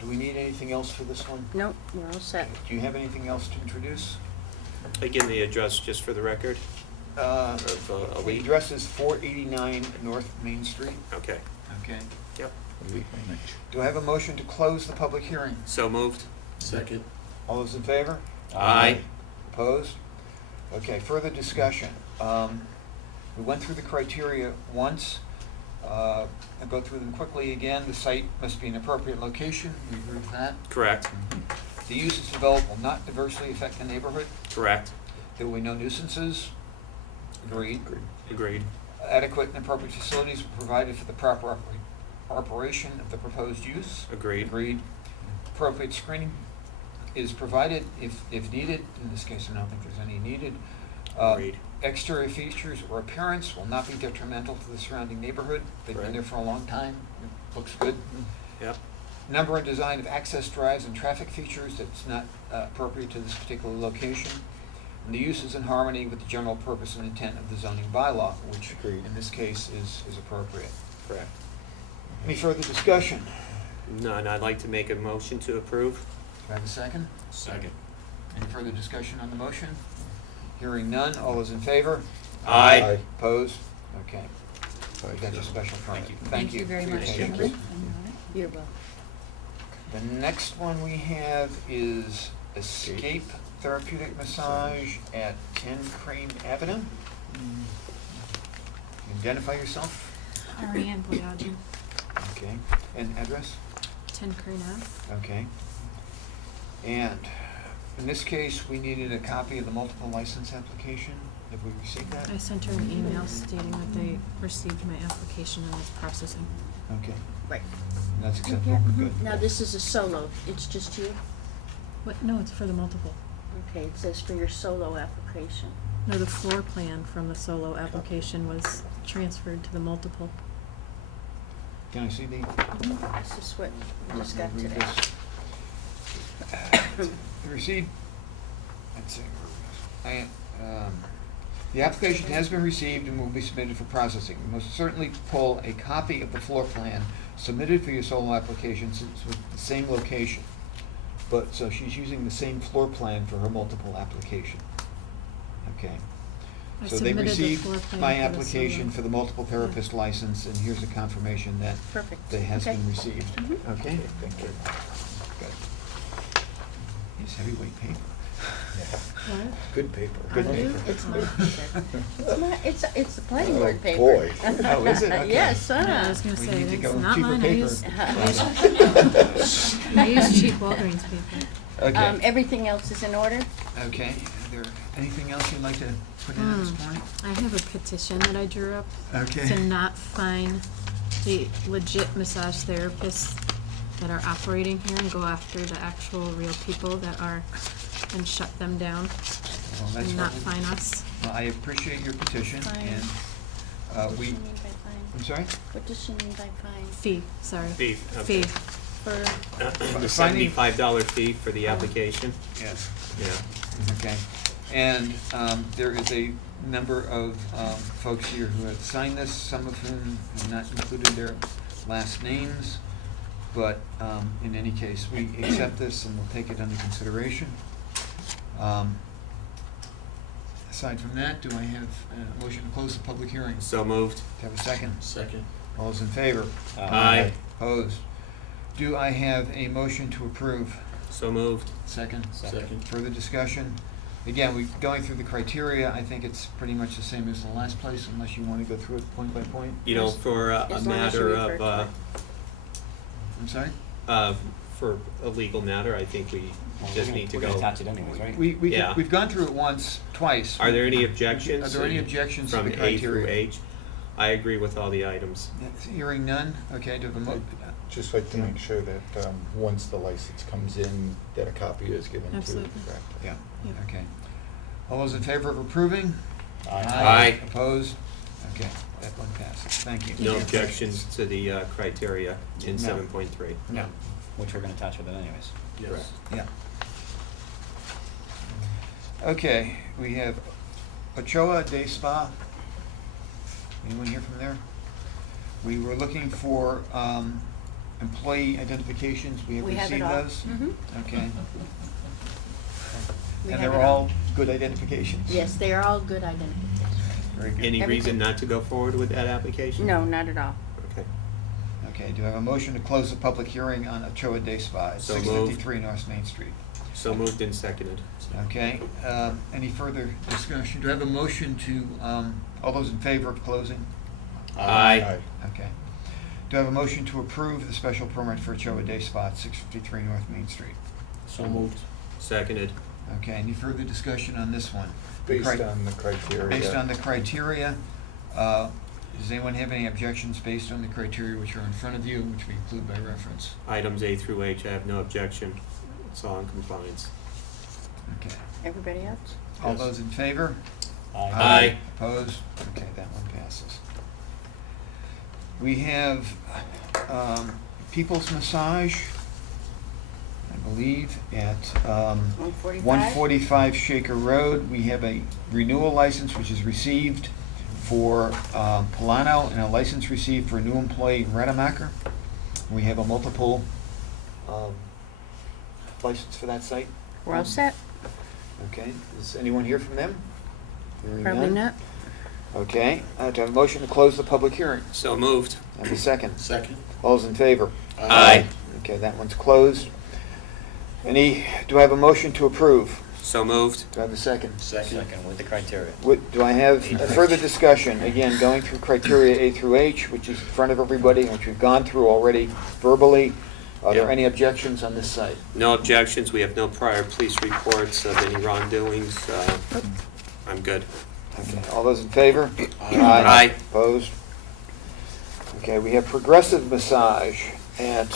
Do we need anything else for this one? Nope, we're all set. Do you have anything else to introduce? Again, the address, just for the record, of The Elite. address is 489 North Main Street. Okay, Okay. yep. Elite Manage. Do I have a motion to close the public hearing? So moved. Second. All those in favor? Aye. Opposed? Okay, further discussion. We went through the criteria once. I'll go through them quickly again. The site must be an appropriate location. We agree with that. Correct, The uses developed will not adversely affect the neighborhood. correct, There will be no nuisances. Agreed. agreed, Adequate and appropriate facilities were provided for the proper operation of the proposed use. agreed, Agreed. Appropriate screening is provided if needed. In this case, I don't think there's any needed. agreed, Exterior features or appearance will not be detrimental to the surrounding neighborhood. They've been Right. there for a long time. It looks good. yep, Number and design of access drives and traffic features that's not appropriate to this particular location. And the use is in harmony with the general purpose and intent of the zoning bylaw, which Agreed. in this case is appropriate. correct. Any further discussion? None, I'd like to make a motion to approve. Do I have a second? Second. Any further discussion on the motion? Hearing none, all those in favor? Aye. Opposed? Okay. You got your special permit. Thank you. Thank you very for your much, patience. gentlemen. You're welcome. The next one we have is Escape Therapeutic Massage at 10 Crane Avenue. Identify yourself. Ariane Boyadji, Okay. And address? 10 Crane Ave. Okay. And in this case, we needed a copy of the multiple license application. Have we received that? I sent her an email stating that they received my application and was processing. Okay. Right. That's acceptable. Yeah, Good. Now, this is a solo. It's just you? What, no, it's for the multiple. Okay, it says for your solo application. No, the floor plan from the solo application was transferred to the multiple. Can I see the? This is what we just got Read today. this. Received, let's see, the application has been received and will be submitted for processing. You must certainly pull a copy of the floor plan submitted for your solo application since it's with the same location. But, so she's using the same floor plan for her multiple application. Okay. I So they submitted the received floor plan my for the application solo. for the multiple therapist license, and here's a confirmation that Perfect. that has Okay. been received. Mhm. Okay? Thank you. Good. It's heavyweight paper. What? Good paper. Good Are you? paper. It's not, it's not, it's the planning board Oh, paper. boy. Oh, is it? Okay. Yes, Yeah, I was gonna We say, need to go that's with not cheaper mine, I paper. use, I use cheap Walgreens paper. Okay. Everything else is in order? Okay. Is there anything else you'd like to put in at this point? I have a petition that I drew up Okay. to not fine the legit massage therapists that are operating here and go after the actual real people that are, and shut them down Well, that's and what not we- fine us. Well, I appreciate your petition, Fine. and What does we, she mean by fine? I'm sorry? What does she mean by fine? Fee, sorry. Fee, okay. Fee. For, The Finding- $75 fee for the application, Yes. yeah. Okay. And there is a number of folks here who have signed this, some of whom have not included their last names. But in any case, we accept this and we'll take it under consideration. Aside from that, do I have a motion to close the public hearing? So moved. Do I have a second? Second. All those in favor? Aye. Opposed? Do I have a motion to approve? So moved. Second? Second. Further discussion? Again, we're going through the criteria. I think it's pretty much the same as the last place, unless you want to go through it point by point. You know, for a As long as you matter refer of, to it. I'm sorry? for a legal matter, I think we just need to We're gonna go. attach it anyways, right? Yeah. We've gone through it once, twice. Are there any objections? Are there any objections to from the A through criteria? H? I agree with all the items. Hearing none, okay, do I have a mo- Just like to make sure that once the license comes in, that a copy is given to. Absolutely. Yeah, Yep. okay. All those in favor of approving? Aye. Opposed? Okay, that one passes. Thank you. No objections to the criteria in No. 7.3. No. which we're gonna attach with it anyways. Yes. Yeah. Okay, we have Ochoa Day Spa. Anyone here from there? We were looking for employee identifications. We have We have it received all. those? Mhm. Okay. We And have they're it all good identifications? Yes, they are all good identifications. Very good. Any reason Everything. not to go forward with that application? No, not at all. Okay. Okay, do I have a motion to close the public hearing on Ochoa Day Spa at So moved. 653 North Main Street? So moved and seconded. Okay, any further discussion? Do I have a motion to, all those in favor of closing? Aye. Okay. Do I have a motion to approve the special permit for Ochoa Day Spa at 653 North Main Street? So moved. Seconded. Okay, any further discussion on this one? Based on the criteria. Based on the criteria, does anyone have any objections based on the criteria which are in front of you, which we include by reference? Items A through H, I have no objection. It's all in compliance. Okay. Everybody else? All Yes. those in favor? Aye. Opposed? Okay, that one passes. We have People's Massage, I believe, at 145? 145 Shaker Road. We have a renewal license which is received for Polano and a license received for a new employee, Rademacher. We have a multiple license for that site. We're all set? Okay, is anyone here from them? Hearing Probably none. not. Okay, do I have a motion to close the public hearing? So moved. Have a second. Second. All those in favor? Aye. Okay, that one's closed. Do I have a motion to approve? So moved. Do I have a second? Second with the criteria. Do I have a further discussion? Again, going through criteria A through H, which is in front of everybody, which we've gone through already verbally. Are there Yeah. any objections on this site? No objections. We have no prior police reports of any wrongdoings. I'm good. Okay, all those in favor? Aye. Opposed? Okay, we have Progressive Massage at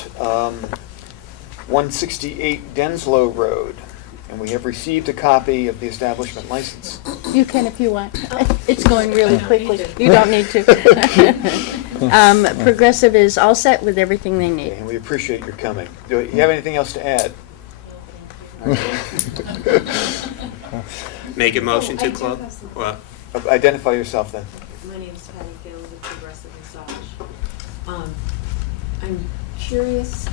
168 Denslow Road, and we have received a copy of the establishment license. You can if you want. It's going really quickly. You don't need to. Progressive is all set with everything they need. And we appreciate your coming. Do you have anything else to add? Okay. Make a motion Oh, I to do close? have some- Well, Identify yourself then. My name's Patty Gill with Progressive Massage. I'm curious,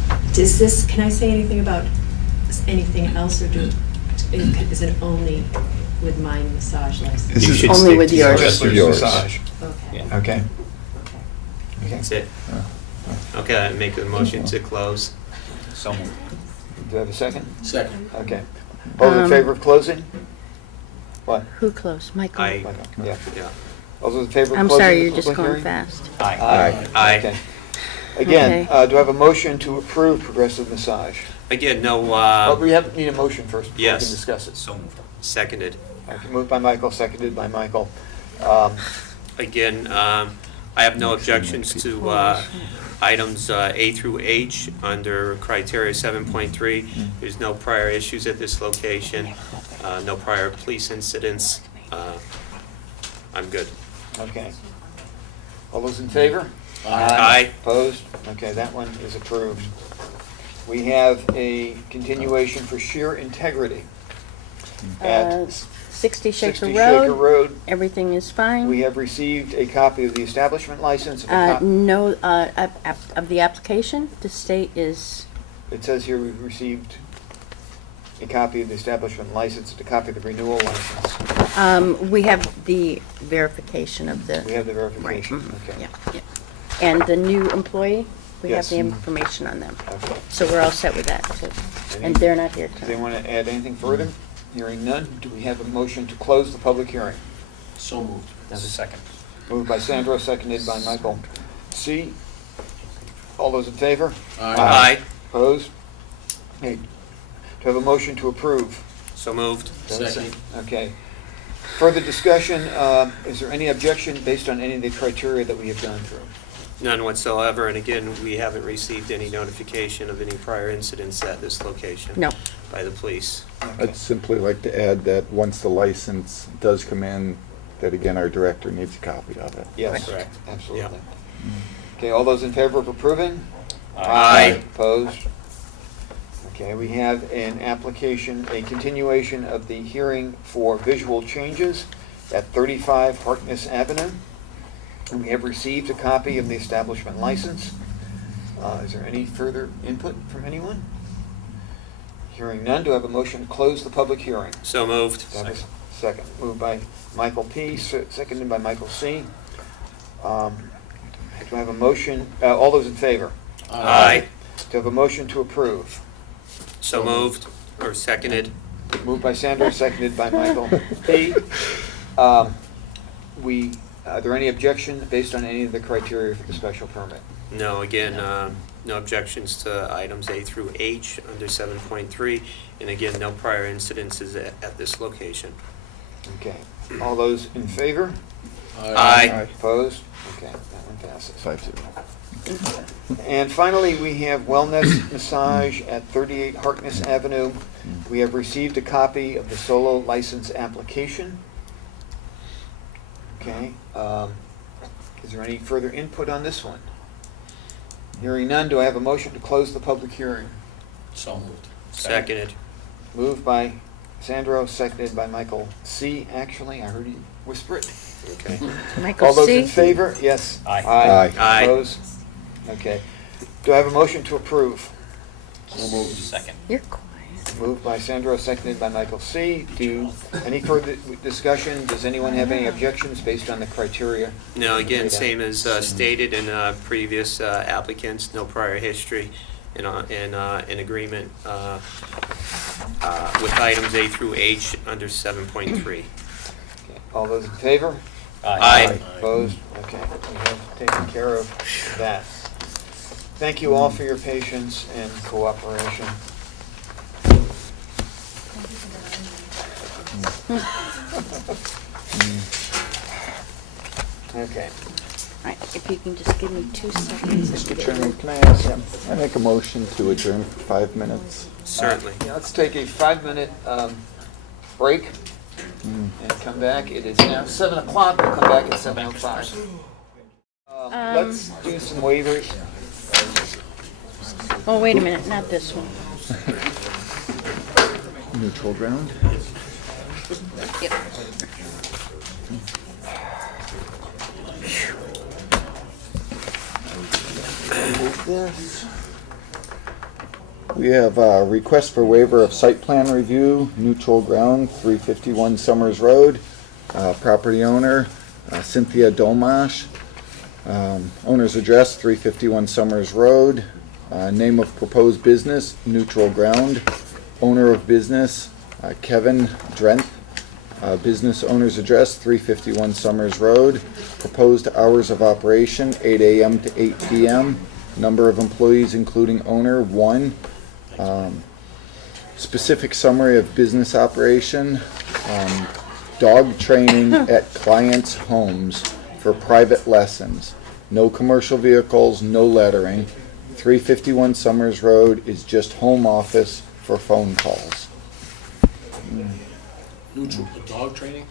can I say anything about anything else, or is it only with my massage license? This You is should Only stick with to yours. Wrestler's Yours. Massage. Okay. Yeah. Okay. Okay. that's it. Okay, I make a motion to close. So moved. Do I have a second? Second. Okay. All in favor of closing? What? Who closed? Michael? Aye. Yeah. Yeah. All those in favor of I'm closing sorry, the you're just public going hearing? fast. Aye. Aye. Okay. Again, Okay. do I have a motion to approve Progressive Massage? Again, no, Oh, we need a motion first before we yes. can discuss it. So moved. seconded. Okay, moved by Michael, seconded by Michael. Again, I have no objections to items A through H under criteria 7.3. There's no prior issues at this location, no prior police incidents. I'm good. Okay. All those in favor? Aye. Opposed? Okay, that one is approved. We have a continuation for sheer integrity at 60 Shaker 60 Shaker Road. Road. Everything is fine. We have received a copy of the establishment license. It No, of the application, the state is, says here we've received a copy of the establishment license, and a copy of the renewal license. we have the verification of the. We have the Right. verification, mhm, okay. Yeah, yeah. And the new employee, we have Yes. the information on them. Okay. So we're all set with that. So- Any- And they're not here Does tonight. anyone want to add anything further? Hearing none, do we have a motion to close the public hearing? So moved. There's a second. Moved by Sandro, seconded by Michael C. All those in favor? Aye. Opposed? Okay. Do I have a motion to approve? So moved. Do I have a Second. Okay. Further discussion, is there any objection based on any of the criteria that we have gone through? None whatsoever, and again, we haven't received any notification of any prior incidents at this location. No. By the police. Okay. I'd simply like to add that once the license does come in, that again, our director needs a copy of it. Yes, Correct. absolutely. Okay, all those in favor of approving? Aye. Opposed? Okay, we have an application, a continuation of the hearing for visual changes at 35 Harkness Avenue. And we have received a copy of the establishment license. Is there any further input from anyone? Hearing none, do I have a motion to close the public hearing? So moved. Do I have a second? Moved by Michael P., seconded by Michael C. Do I have a motion, all those in favor? Aye. Do I have a motion to approve? So moved, or seconded. Moved by Sandra, seconded by Michael P. Are there any objection based on any of the criteria for the special permit? No, again, no objections to items A through H under 7.3, and again, no prior incidences at this location. Okay. All those in favor? Aye. Opposed? Okay, that one passes. 5-0. And finally, we have Wellness Massage at 38 Harkness Avenue. We have received a copy of the solo license application. Okay. Is there any further input on this one? Hearing none, do I have a motion to close the public hearing? So moved. Seconded. Moved by Sandro, seconded by Michael C. Actually, I heard you whisper it. Okay. Michael All those in C. favor? Yes. Aye. Aye. Aye. Opposed? Okay. Do I have a motion to approve? So moved. Second. You're quiet. Moved by Sandro, seconded by Michael C. Any further discussion? Does anyone have any objections based on the criteria? No, again, same as stated in previous applicants, no prior history, in agreement with items A through H under 7.3. Okay. All those in favor? Aye. Opposed? Okay, we have taken care of that. Thank you all for your patience and cooperation. Okay. All right, if you can just give me 2 seconds. Mr. Chairman, can I ask, I make a motion to adjourn for 5 minutes? Certainly. Yeah, let's take a 5-minute break and come back. It is now 7 o'clock. We'll come back at 7:05. Let's do some waivers. Oh, wait a minute, not this one. Neutral ground? Yep. We have a request for waiver of site plan review, neutral ground, 351 Summers Road. Property owner, Cynthia Domash. Owner's address, 351 Summers Road. Name of proposed business, neutral ground. Owner of business, Kevin Drenth. Business owner's address, 351 Summers Road. Proposed hours of operation, 8 a.m. to 8 p.m. Number of employees, including owner, 1. Specific summary of business operation, dog training at clients' homes for private lessons. No commercial vehicles, no lettering. 351 Summers Road is just home office for phone calls. Neutral, dog training?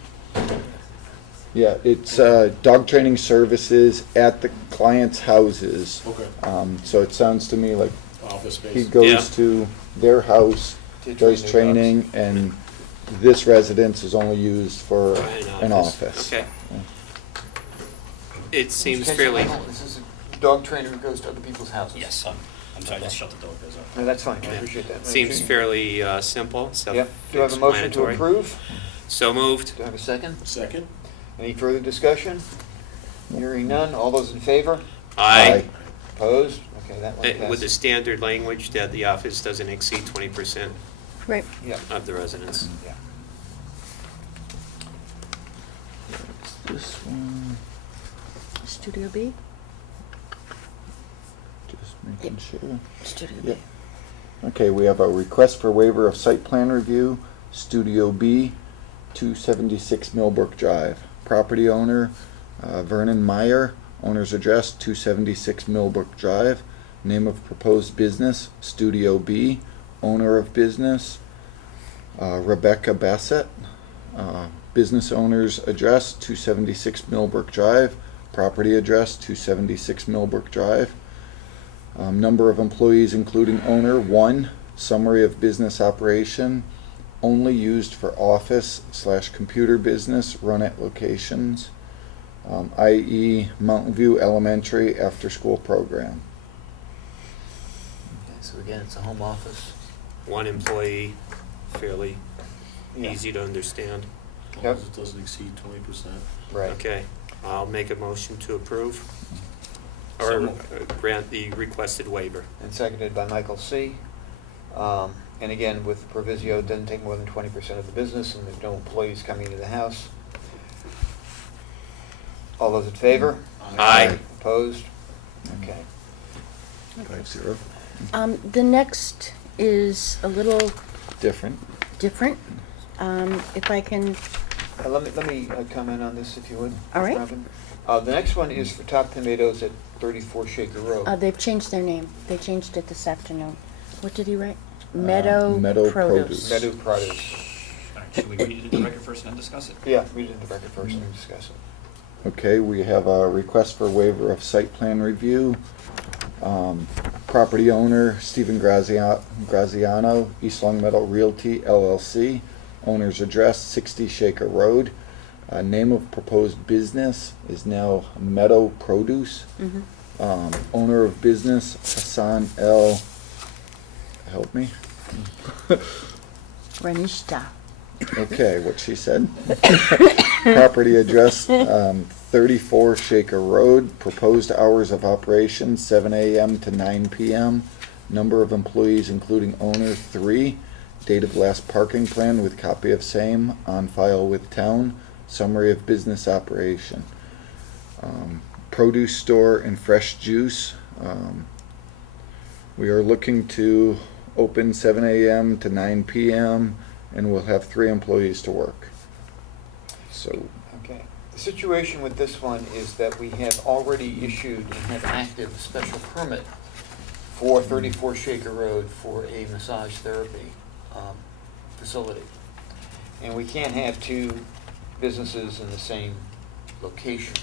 Yeah, it's dog training services at the clients' houses. Okay. So it sounds to me like Office he space. Yeah. goes to their house, To does train their training, and this residence is only used for an office. Okay. It seems Okay, so fairly, Michael, this is a dog trainer who goes to other people's houses. Yes, I'm sorry, I just shut the door because No, that's fine. I appreciate that. seems fairly simple, Yep. Do I have a motion to self-explanatory. approve? So moved. Do I have a second? Second? Any further discussion? Hearing none. All those in favor? Aye. Opposed? Okay, that one With the passes. standard language that the office doesn't exceed 20% Right. Yep. of the residents. Yeah. This one, Studio B? just making sure. Studio Yep. B. Okay, we have a request for waiver of site plan review, Studio B, 276 Millbrook Drive. Property owner, Vernon Meyer. Owner's address, 276 Millbrook Drive. Name of proposed business, Studio B. Owner of business, Rebecca Bassett. Business owner's address, 276 Millbrook Drive. Property address, 276 Millbrook Drive. Number of employees, including owner, 1. Summary of business operation, only used for office/computer business run at locations, i.e. Mountain View Elementary after-school program. Okay, so again, it's a home office. One employee, fairly Yeah. easy to understand. As long as it doesn't exceed 20%. Right. Okay, I'll make a motion to approve So or moved. grant the requested waiver. And seconded by Michael C. And again, with proviso, it doesn't take more than 20% of the business, and there's no employees coming into the house. All those in favor? Aye. Opposed? Okay. 5-0. The next is a little Different. different. If I can, Let me comment on this, if you would. All right. Robin. The next one is for Top Tomatoes at 34 Shaker Road. they've changed their name. They changed it this afternoon. What did he write? Meadow Meadow Produce. Meadow Produce. All right, should we read it into the record first and then discuss it? Yeah, read it in the record first and discuss it. Okay, we have a request for waiver of site plan review. Property owner Stephen Graziano, East Long Meadow Realty LLC. Owner's address 60 Shaker Road. Name of proposed business is now Meadow Produce. Owner of business Hassan L. Help me. Ranishta. Okay, what she said. Property address, 34 Shaker Road. Proposed hours of operation, 7 a.m. to 9 p.m. Number of employees, including owner, 3. Date of last parking plan with copy of same on file with town. Summary of business operation. Produce store and fresh juice. We are looking to open 7 a.m. to 9 p.m. and we'll have 3 employees to work. So, Okay. The situation with this one is that we have already issued and have active special permit for 34 Shaker Road for a massage therapy facility. And we can't have 2 businesses in the same location.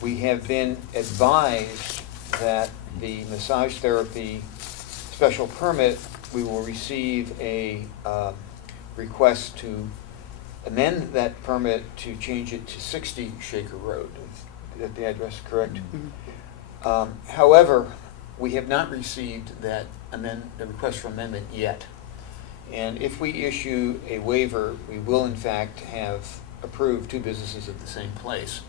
We have been advised that the massage therapy special permit, we will receive a request to amend that permit to change it to 60 Shaker Road. Is that the address correct? However, we have not received the request for amendment yet. And if we issue a waiver, we will in fact have approved 2 businesses at the same place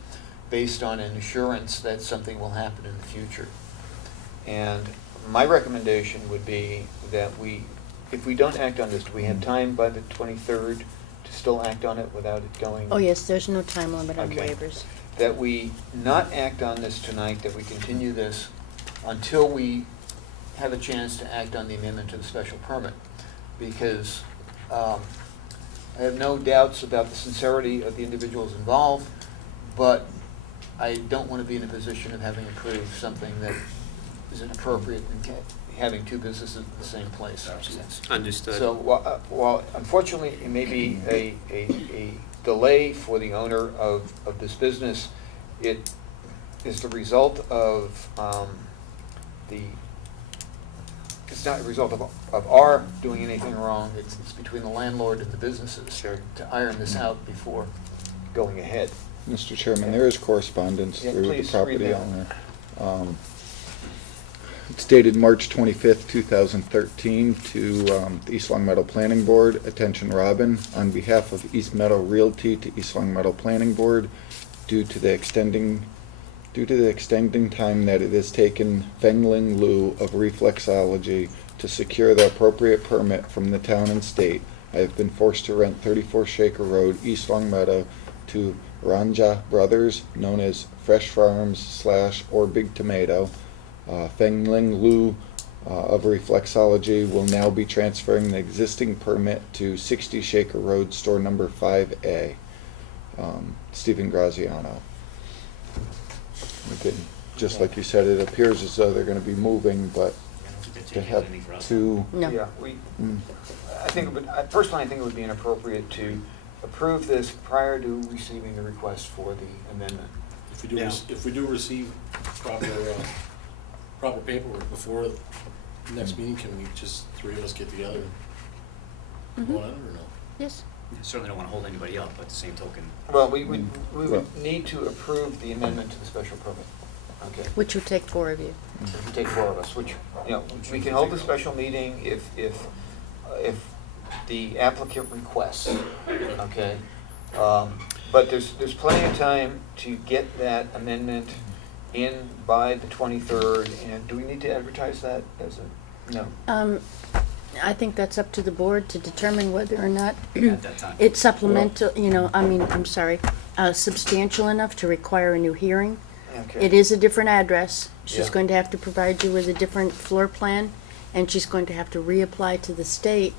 based on an assurance that something will happen in the future. And my recommendation would be that if we don't act on this, do we have time by the 23rd to still act on it without it going? Oh, yes, there's no time limit on Okay. waivers. That we not act on this tonight, that we continue this until we have a chance to act on the amendment to the special permit. Because I have no doubts about the sincerity of the individuals involved, but I don't want to be in a position of having approved something that is inappropriate and having 2 businesses at the same place. Understood. So while unfortunately it may be a delay for the owner of this business, it is the result of it's not a result of our doing anything wrong. It's between the landlord and the businesses. Sure. To iron this out before going ahead. Mr. Chairman, there is correspondence Yeah, through the please property read that. owner. It's dated March 25th, 2013 to the East Long Meadow Planning Board. Attention, Robin. On behalf of East Meadow Realty to East Long Meadow Planning Board, due to the extending time that it has taken Fengling Liu of Reflexology to secure the appropriate permit from the town and state, I have been forced to rent 34 Shaker Road, East Long Meadow, to Ranja Brothers, known as Fresh Farms / or Big Tomato. Fengling Liu of Reflexology will now be transferring the existing permit to 60 Shaker Road, store number 5A. Stephen Graziano. Okay, just like you said, it appears as though they're going to be moving, but to have 2. No. Yeah, I think, personally, I think it would be inappropriate to approve this prior to receiving the request for the amendment. If we do, Yeah. if we do receive proper paperwork before Next meeting, can we just, three of us get together and Mhm. go on it, or no? Yes. Certainly don't wanna hold anybody up, but at the same token, Well, we would need to approve the amendment to the special permit, okay? Which would take 4 of you. If we take 4 of us, which, you know, we can hold a special meeting if the applicant requests, okay? But there's plenty of time to get that amendment in by the 23rd, and do we need to advertise that as a, no? I think that's up to the board to determine whether or not at that time. it's supplemental, substantial enough to require a new hearing. Okay. It is a different address. She's Yeah. going to have to provide you with a different floor plan, and she's going to have to reapply to the state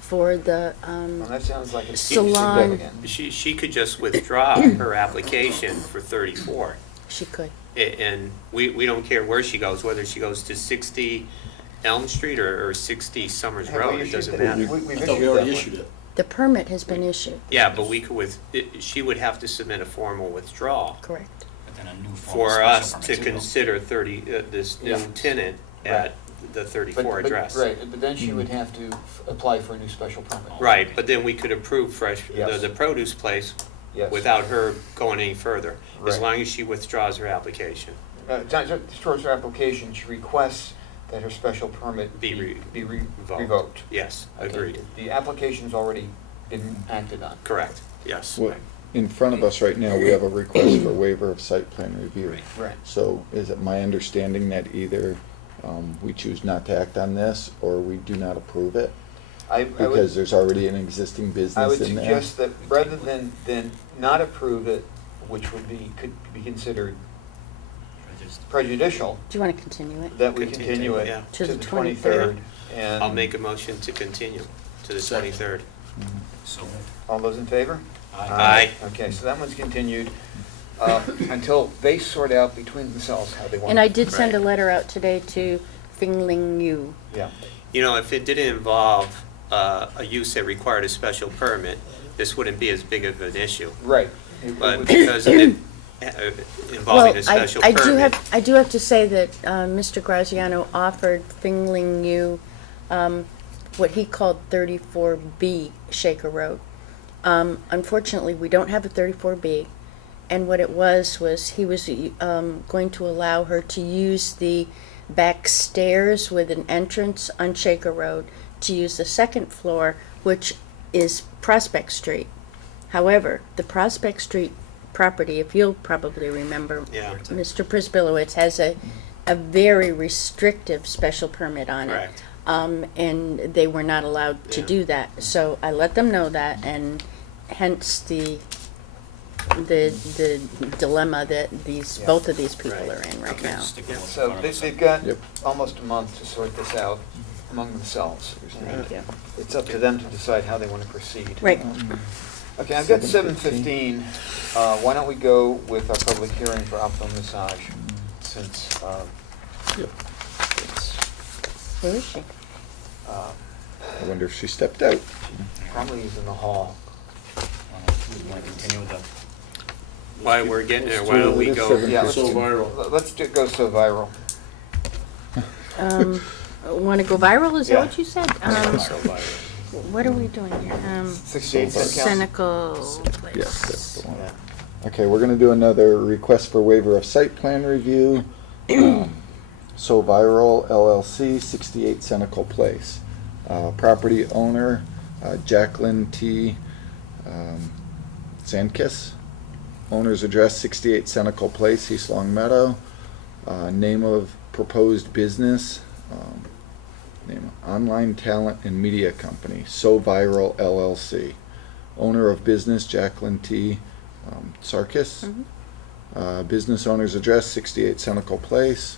for the, Well, that sounds like it's Salon. significant. She could just withdraw her application for 34. she could. And we don't care where she goes, whether she goes to 60 Elm Street or 60 Summers Have we Road, it issued doesn't that? matter. We've I thought we issued already that issued one. it. The permit has been issued, Yeah, but she would have to submit a formal withdrawal correct. But then a new form of for special us permit to too, though. consider this new Yeah. tenant at the 34 address. Right, but then she would have to apply for a new special permit. Right, but then we could approve Yes. the produce place Yes. without her going any further, as Right. long as she withdraws her application. Towards her application, she requests that her special permit Be revoked. Yes, Okay, agreed. The application's already been acted on. Correct, yes. What, in front of us right now, we have a request for waiver of site plan review. Right. So is it my understanding that either we choose not to act on this, or we do not approve it? I Because would, there's already an existing I would business in there? suggest that rather than not approve it, which could be considered prejudicial, Do you want to continue it? that we Continue, continue it yeah. to To the the 23rd. And I'll make a motion to continue to the Second. 23rd. So, all those in favor? Aye. Okay, so that one's continued until they sort out between themselves how they want. And I did send a Right. letter out today to Fingling Yu. Yeah. You know, if it didn't involve a use that required a special permit, this wouldn't be as big of an issue. Right. It But would- because of it involving a Well, special I permit. do have to say that Mr. Graziano offered Fingling Yu what he called 34B Shaker Road. Unfortunately, we don't have a 34B, and what it was he was going to allow her to use the back stairs with an entrance on Shaker Road to use the second floor, which is Prospect Street. However, the Prospect Street property, if you'll probably remember, Yeah. Mr. Prisbillowitz has a very restrictive special permit on it. Correct. And they were not allowed to Yeah. do that. So I let them know that, and hence the dilemma that Yeah. both of these people Right. are in right okay, now. stick with what's in So front of us. they've got Yep. almost a month to sort this out among themselves. Thank you. It's up to them to decide how they want to proceed. Right. Okay, I've got 7:15. 7:15. Why don't we go with our public hearing for Optimum Massage, since Yep. it's Where is she? I wonder if she stepped out. probably is in the hall. We want to continue with the, While we're getting there, why don't we Let's go? do it. Yeah, So viral. Let's go so viral. Want to go viral? Is that Yeah. what you said? What are we doing here? 68 cent council. Senecal Place. Yes, that's the one. Yeah. Okay, we're gonna do another request for waiver of site plan review. So Viral LLC, 68 Senecal Place. Property owner, Jacqueline T. Sandkiss. Owner's address, 68 Senecal Place, East Long Meadow. Name of proposed business, name Online Talent and Media Company, So Viral LLC. Owner of business, Jacqueline T. Sarkis. Business owner's address, 68 Senecal Place.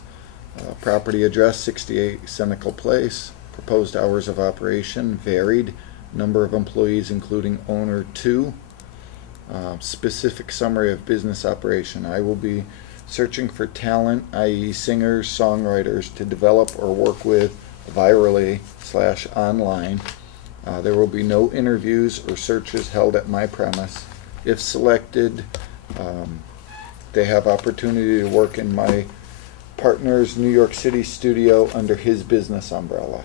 Property address, 68 Senecal Place. Proposed hours of operation, varied. Number of employees, including owner, 2. Specific summary of business operation. I will be searching for talent, i.e. singers, songwriters, to develop or work with virally/online. There will be no interviews or searches held at my premise. If selected, they have opportunity to work in my Partners New York City studio under his business umbrella.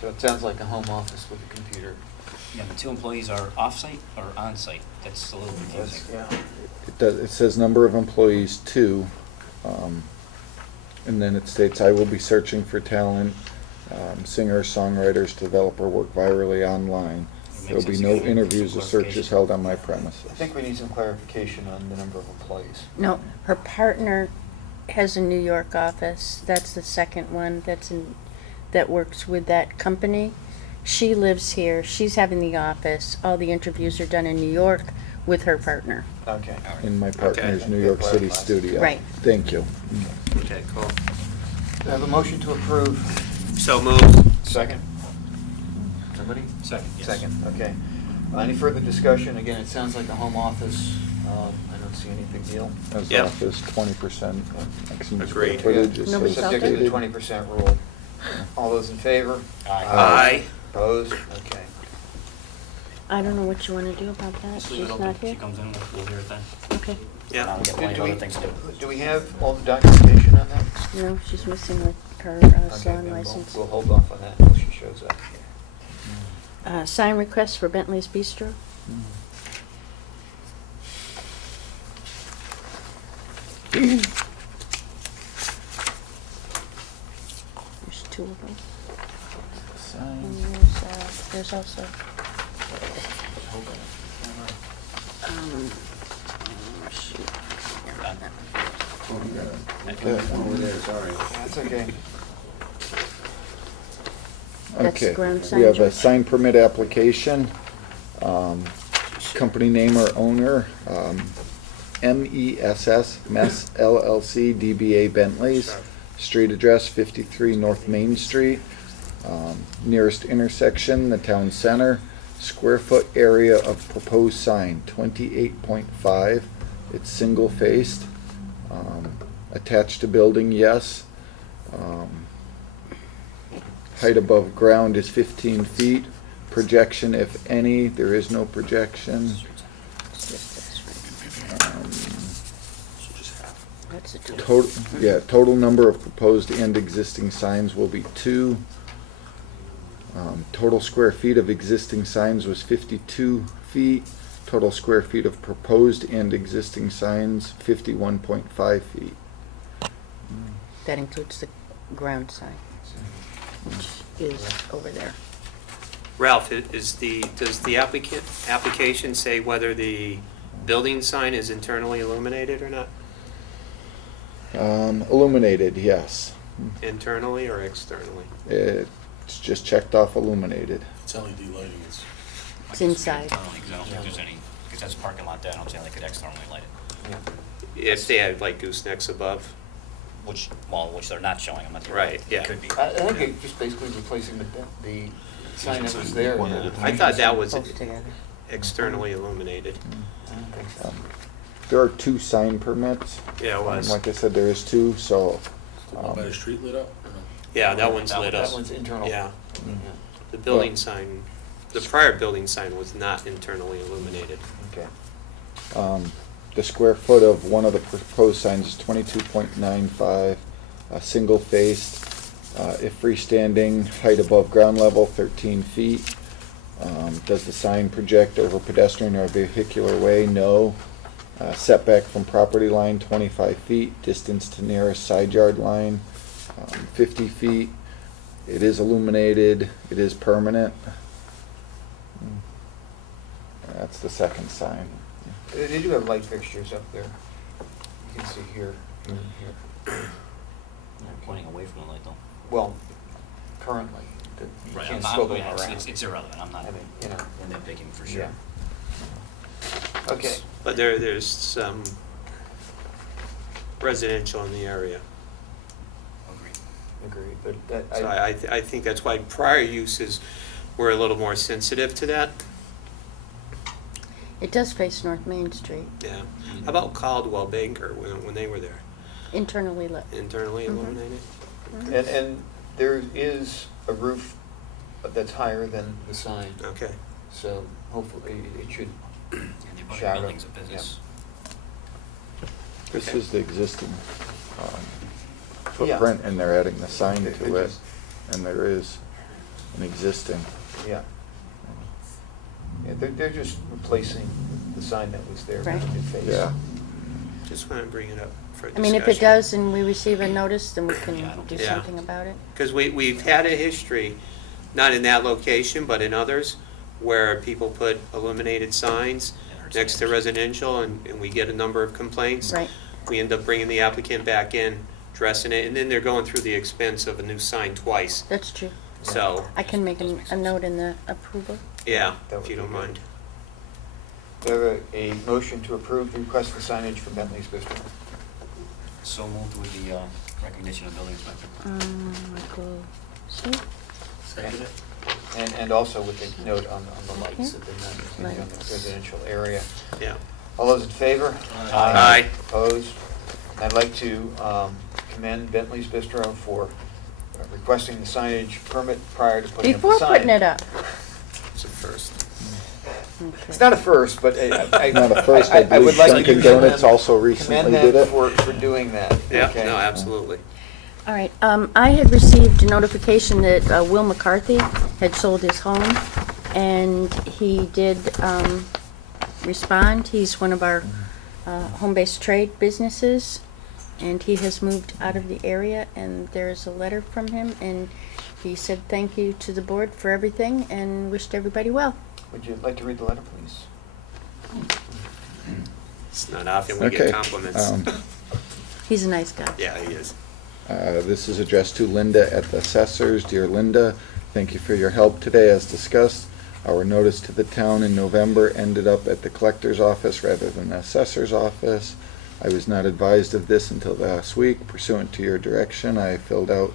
So it sounds like a home office with a computer. Yeah, the two employees are off-site or on-site? That's a little confusing. It says number of employees, 2. And then it states, I will be searching for talent, singers, songwriters, developer, work virally online. There will be no interviews or searches held on my premises. I think we need some clarification on the number of employees. No, her partner has a New York office. That's the second one that works with that company. She lives here. She's having the office. All the interviews are done in New York with her partner. Okay. In my partner's Okay. New York City Clarifies. studio. Right. Thank you. Okay, cool. Do I have a motion to approve? So moved. Second? Somebody? Second, yes. Second, okay. Any further discussion? Again, it sounds like a home office. I don't see any big deal. As Yeah. office, 20% maximum square Agreed. footage is Nobody so felt Subject to the stated. 20% rule. All those in favor? Aye. Opposed? Okay. I don't know what you want to do about that. Just leave it She's open. not If she here. comes in, we'll hear it then. Okay. Yeah. Now we got plenty of other things to do. Do we have all the documentation on that? No, she's missing her Okay, salon then license. we'll hold off on that until she shows up. Sign request for Bentley's Bistro. There's 2 of them. And there's also, shoot. That's okay. That's Okay, ground sign, we have a George? sign permit application. Company name or owner, MESS, Mess LLC, DBA Bentley's. Street address 53 North Main Street. Nearest intersection, the town center. Square foot area of proposed sign, 28.5. It's single faced. Attached to building, yes. Height above ground is 15 feet. Projection, if any, there is no projection. That's a 2. Total number of proposed and existing signs will be 2. Total square feet of existing signs was 52 feet. Total square feet of proposed and existing signs, 51.5 feet. That includes the ground sign, which is over there. Ralph, does the application say whether the building sign is internally illuminated or not? Illuminated, yes. Internally or externally? It's just checked off illuminated. It's LED lighting, it's. It's inside. Internally, 'cause I don't think there's any, because that's parking lot there, I don't see how they could externally light it. If they have like goosenecks above? Which they're not showing, I'm not. Right, yeah. It could be. I think it's just basically replacing the sign that was there. I thought that was Both together. externally illuminated. I don't think so. There are 2 sign permits. Yeah, it was. Like I said, there is 2, so. The one by the street lit up? or no? Yeah, that one's lit up. That one's internal. Yeah, Yeah. the building sign, the prior building sign was not internally illuminated. Okay. The square foot of one of the proposed signs is 22.95, single faced. If freestanding, height above ground level, 13 feet. Does the sign project over pedestrian or vehicular way? No. Setback from property line, 25 feet. Distance to nearest side yard line, 50 feet. It is illuminated. It is permanent. That's the second sign. They do have light fixtures up there. You can see here, here, and here. They're pointing away from the light though. Well, currently, you Right, can't I'm swivel not, them around. it's irrelevant, I'm not, I mean, you know. I'm nitpicking for sure. Yeah. Okay. But there's some residential in the area. Agreed. Agreed, but So I think that's why prior uses were a little more sensitive to that. It does face North Main Street, Yeah. How about Caldwell Banker when they were there? internally lit. Internally Mhm. illuminated? And there is a roof that's higher than the sign, Okay. so hopefully it should And the other shadow. building's a business. This Okay. is the existing footprint, and they're adding the sign They to it, just- and there is an existing. Yeah. Yeah, they're just replacing the sign that was there. Right. in face. Yeah. Just want to bring it up for I discussion. mean, if it does and we receive a notice, then we can do Yeah. something about it. Because we've had a history, not in that location, but in others, where people put illuminated signs next to residential, and we get a number of complaints. Right. We end up bringing the applicant back in, dressing it, and then they're going through the expense of a new sign twice. That's true. So, I can make a note in the approval. yeah, That if would you be don't good. mind. Do I have a motion to approve the request for signage for Bentley's Bistro? So moved with the recognition of building inspector. Michael, see? Second it? And also with the note on the lights, that they're not in the Lights. residential area. Yeah. All those in favor? Aye. Opposed? I'd like to commend Bentley's Bistro for requesting the signage permit prior to putting up the sign. Before putting it up. It's a first. It's not a first, but I. Not a first, I would believe like to Dunkin' commend- Donuts also recently commend did them it. for doing that. Yeah, okay? no, absolutely. All right, I had received a notification that Will McCarthy had sold his home, and he did respond. He's one of our home-based trade businesses, and he has moved out of the area, and there's a letter from him, and he said thank you to the board for everything, and wished everybody well. Would you like to read the letter, please? It's not often we Okay. get compliments. He's a nice guy. Yeah, he is. This is addressed to Linda at the assessors. Dear Linda, thank you for your help today as discussed. Our notice to the town in November ended up at the collector's office rather than the assessor's office. I was not advised of this until last week. Pursuant to your direction, I filled out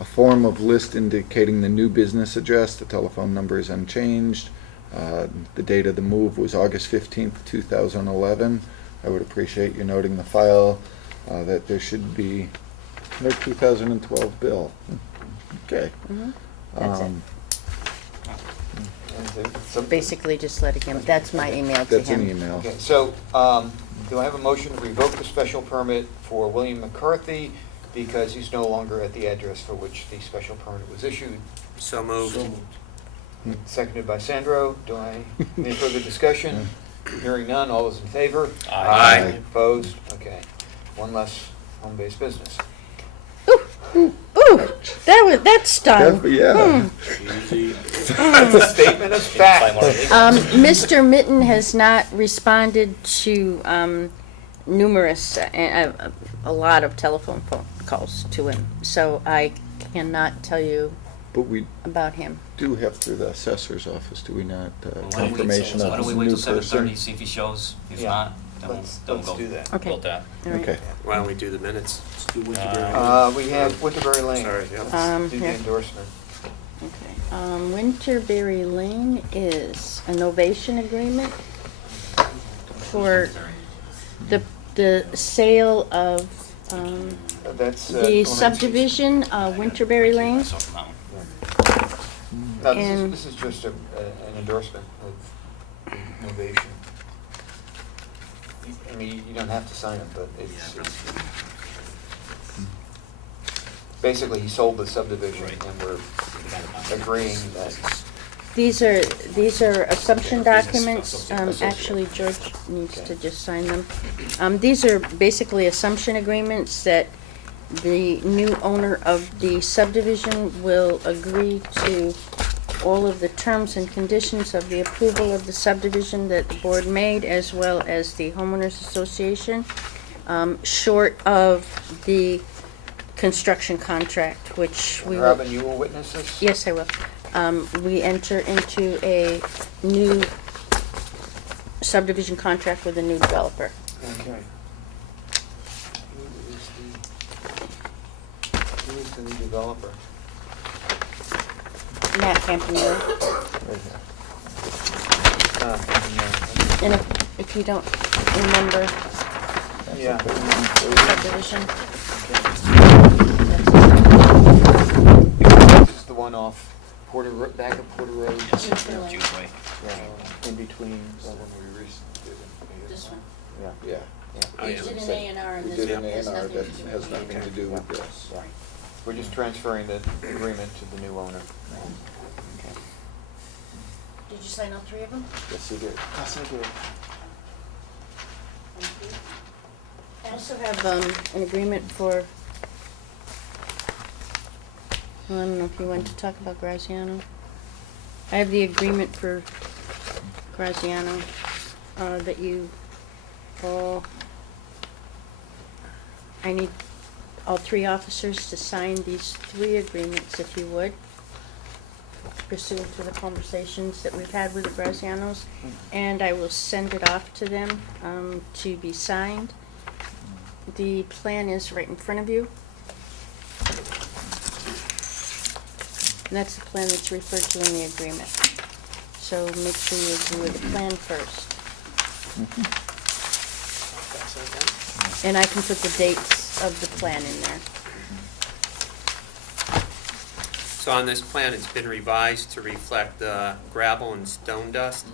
a form of list indicating the new business address. The telephone number is unchanged. The date of the move was August 15th, 2011. I would appreciate you noting the file that there should be no 2012 bill. Okay. That's it. Is there some- Basically, just letting him, that's my email to That's an him. email. Okay, so, do I have a motion to revoke the special permit for William McCarthy because he's no longer at the address for which the special permit was issued? So moved. Seconded by Sandro. Do I, any further discussion? Hearing none, all those in favor? Aye. Opposed? Okay. One less home-based business. Ooh, that stung. Yeah. Easy. That's a statement of fact. Mr. Mitten has not responded to numerous, a lot of telephone phone calls to him, so I cannot tell you But we about him. do have through the assessor's office, do we not, Why don't we- information so of why don't this we wait new till 7:30, person? see if he shows? If Yeah. not, then Let's we'll do go. that. Okay. Go with that. All right. Okay. Why don't we do the minutes? Let's do Winterberry. We have Winterberry Lane. Sorry, yeah. Let's do the Here. endorsement. Okay. Winterberry Lane is a novation agreement for the sale of That's. the 096. subdivision, Winterberry Lane. Myself from that one. No, and- this is just an endorsement of innovation. I mean, you don't have to sign it, but it's basically he sold the subdivision Right. and we're agreeing that, These are assumption documents. Actually, George needs to just sign them. These are basically assumption agreements that the new owner of the subdivision will agree to all of the terms and conditions of the approval of the subdivision that the board made, as well as the homeowners association, short of the construction contract, which we will. Robin, you will witness this? Yes, I will. We enter into a new subdivision contract with a new developer. Okay. Who is the new developer? Matt Campanile. Right here. And if you don't remember Yeah. subdivision, This is the one off back of Porter Road. Yes, Winterberry. Jude's Way. Yeah, in between the one we recently did. this one. Yeah. Oh, We yeah. did an A and R and We this did an has A&R nothing that to do has with nothing to do with this. Right. We're just transferring the agreement to the new owner. Okay. Did you sign all three of them? Yes, he did. Yes, I did. Thank you. I also have an agreement for, well, I don't know if you want to talk about Graziano. I have the agreement for Graziano that you all, I need all three officers to sign these three agreements, if you would, pursuant to the conversations that we've had with the Grazianos. And I will send it off to them to be signed. The plan is right in front of you. And that's the plan that's referred to in the agreement. So make sure you agree with the plan first. And I can put the dates of the plan in there. So on this plan, it's been revised to reflect the gravel and stone dust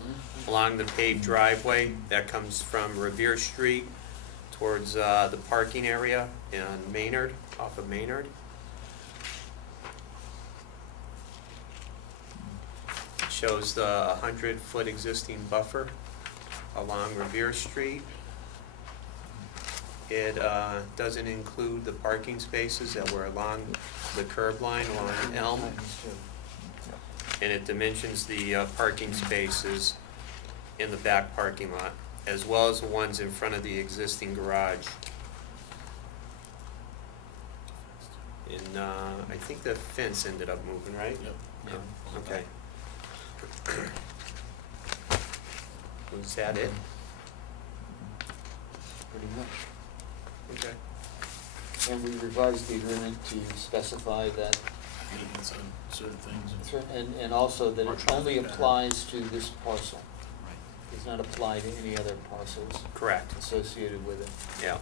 along the paved driveway that comes from Revere Street towards the parking area in Maynard, off of Maynard. It shows the 100-foot existing buffer along Revere Street. It doesn't include the parking spaces that were along the curb line along Elm. And it dimensions the parking spaces in the back parking lot, as well as the ones in front of the existing garage. And I think the fence ended up moving, right? Yep. Yeah, okay. Was that it? Pretty much. Okay. And we revised the agreement to specify that, Maintenance on certain things. and also that Or it traffic only pattern. applies to this parcel. Right. Does not apply to any other parcels Correct. associated with it, Yeah.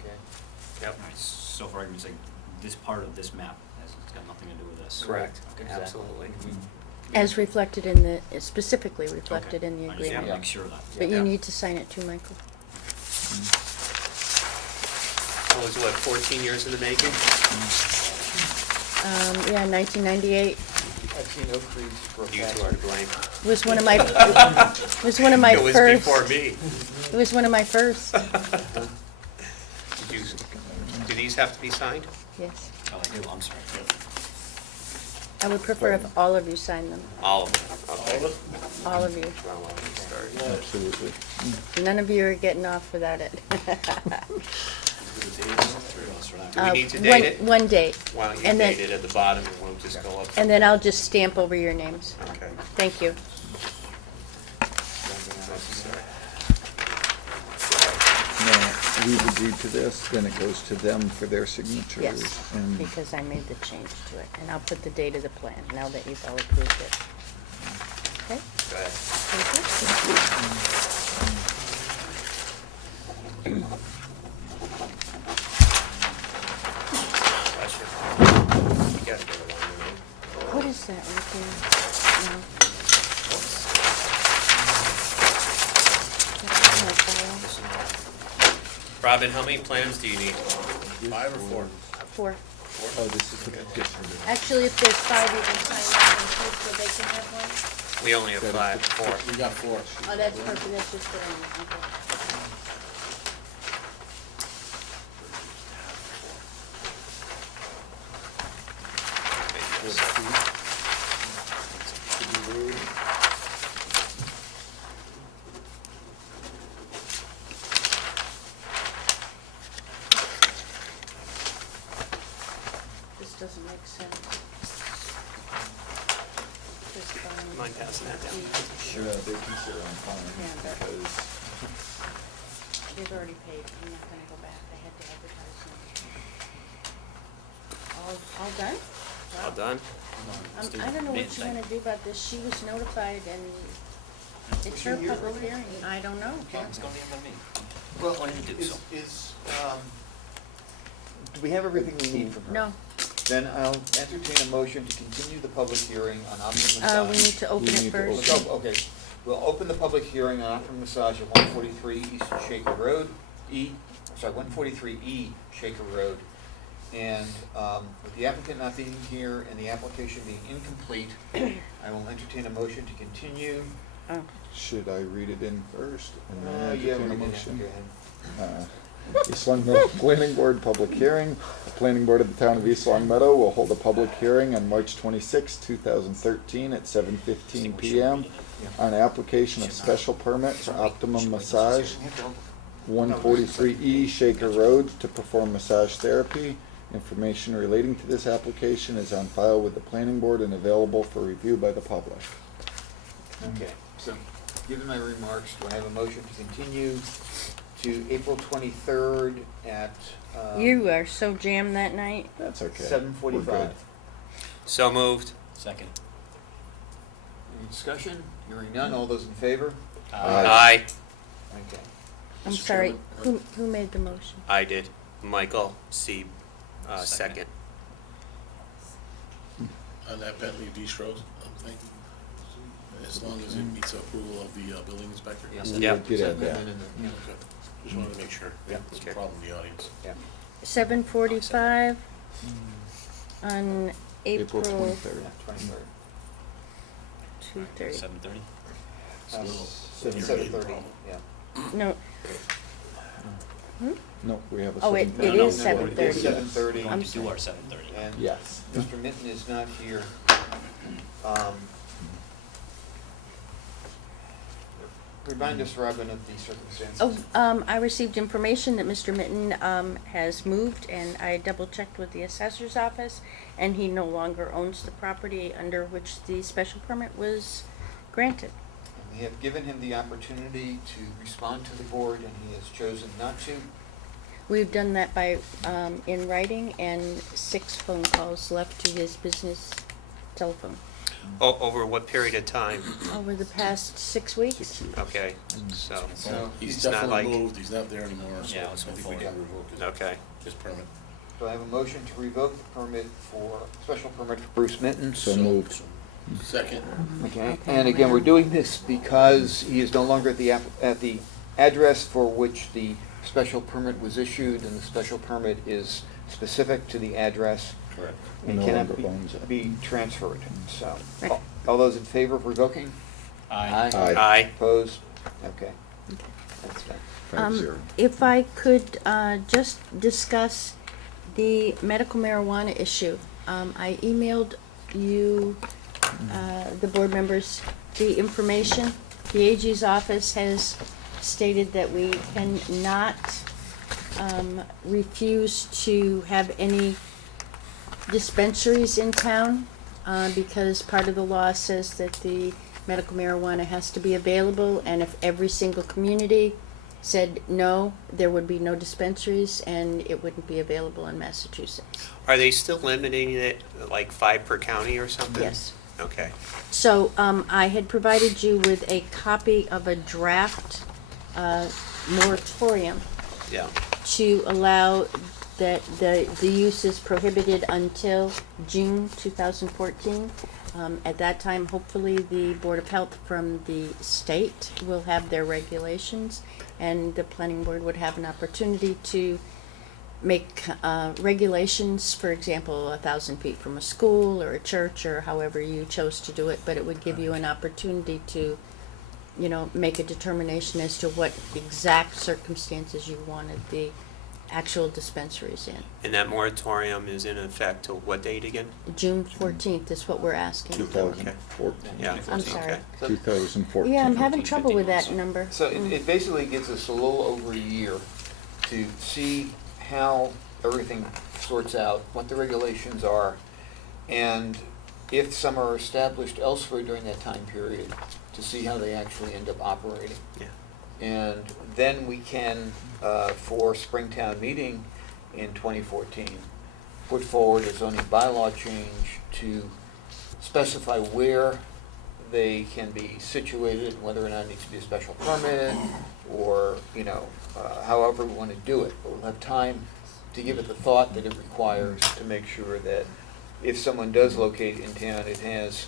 okay? Yep. All right, so for argument's sake, this part of this map it's got nothing to do with this. Correct. Okay. Exactly. Absolutely. As reflected in the, specifically reflected Okay. in the I just agreement. wanna make sure of that. But you Yeah. need to sign it too, Michael. That was what, 14 years in the making? Yeah, 1998 I've seen Oak Trees for a You fact. two are to blame. was one of my, was one of my It was first. before me. It was one of my first, Do these have to be signed? yes. Oh, I do, I'm sorry. I would prefer if all of you signed them, All of them, okay. All of all of you. Well, let me start. Absolutely. None of you are getting off without it. Do we need to date One- it? One date, Why don't you and then- date it at the bottom and we'll just go up. and then I'll just stamp over your names. Okay. Thank you. Now, we've agreed to this, then it goes to them for their signatures. Yes, And because I made the change to it, and I'll put the date of the plan, now that you've all approved it. Okay, Go ahead. thank you. Bless you. You gotta get along with me. What is that right there? No. That's in my file. Robin, how many plans do you need? 5 or 4? 4. Oh, this is the petition. Actually, if there's 5, you can sign that one too, so they can have one. We only have 5, 4. We got 4. Oh, that's perfect, that's just for them, okay. This doesn't make sense. This, Mind passing that down? Sure, they consider I'm fine Yeah, but- because They've already paid, I'm not gonna go back, I had to advertise them. All done? All done? I don't know what you wanna do about this, she was notified and it's her public hearing, I don't know. It's gonna be in the meeting. Well, What did you do, so? Do we have everything we need from her? No, Then I'll entertain a motion to continue the public hearing on Omni we need to open We it need to first. open Oh, okay. we'll open the public hearing on Optimum Massage at 143 East Shaker Road, 143E Shaker Road. And with the applicant not being here and the application being incomplete, I will entertain a motion to continue. Should I read it in first and then Yeah, entertain a we can. motion? Go ahead. East Long Meadow Planning Board Public Hearing. The Planning Board of the Town of East Long Meadow will hold a public hearing on March 26, 2013 at 7:15 p.m. on application of special permit for Optimum Massage, 143E Shaker Road, to perform massage therapy. Information relating to this application is on file with the Planning Board and available for review by the public. Okay, so given my remarks, do I have a motion to continue to April 23rd at You are so jammed that night. That's okay. 7:45? We're good. So moved. Second. Any discussion? Hearing none, all those in favor? Aye. Okay. I'm Mr. sorry, Chairman, who made the motion? I did. Michael C. Second. On that Bentley Bistro thing, as long as it meets approval of the building inspector? Yes. Yeah. Did add that. Okay. Just wanted to make sure. Yeah. There's Okay. a problem in the audience. 7:45 on April April 23rd. 23rd. 2:30. 7:30? Still, 7:30, problem. yeah. No, No, we have a. Oh, it 7:30. is No, 7:30. It is 7:30. We're I'm going to do sorry. our 7:30. And Yes. Mr. Minton is not here. Remind us, Robin, of the circumstances. I received information that Mr. Mitten has moved, and I double-checked with the assessor's office, and he no longer owns the property under which the special permit was granted. We have given him the opportunity to respond to the board, and he has chosen not to. We've done that by, in writing, and 6 phone calls left to his business telephone Over what period of time? over the past 6 weeks. 6 years. Okay, so, So He's It's not definitely like- moved, he's not there anymore, so Yeah, I let's think move we can forward. revoke his, okay. his permit. do I have a motion to revoke the permit for, special permit for Bruce Minton? So moved. Second. Okay, and again, we're doing this because he is no longer at the address for which the special permit was issued, and the special permit is specific to the address Correct. and No cannot longer owns it. be transferred, so. Right. All those in favor of revoking? Aye. Aye. Aye. Opposed? Okay. That's done. 5-0. If I could just discuss the medical marijuana issue. I emailed you, the board members, the information. The AG's office has stated that we cannot refuse to have any dispensaries in town because part of the law says that the medical marijuana has to be available, and if every single community said no, there would be no dispensaries and it wouldn't be available in Massachusetts. Are they still limiting it like 5 per county or something? Yes. Okay. So I had provided you with a copy of a draft moratorium Yeah. to allow that the use is prohibited until June 2014. At that time, hopefully, the Board of Health from the state will have their regulations, and the planning board would have an opportunity to make regulations, for example, 1,000 feet from a school or a church or however you chose to do it, but it would give you an opportunity to, you know, make a determination as to what exact circumstances you wanted the actual dispensaries in. And that moratorium is in effect till what date again? June 14th is what we're asking. 2014. Yeah. I'm sorry. Okay. 2014. Yeah, I'm having trouble with that number. So it basically gives us a little over a year to see how everything sorts out, what the regulations are, and if some are established elsewhere during that time period, to see how they actually end up operating. Yeah. And then we can, for Springtown meeting in 2014, put forward a zoning bylaw change to specify where they can be situated, whether or not it needs to be a special permit, or, you know, however we want to do it. But we'll have time to give it the thought that it requires to make sure that if someone does locate in town, it has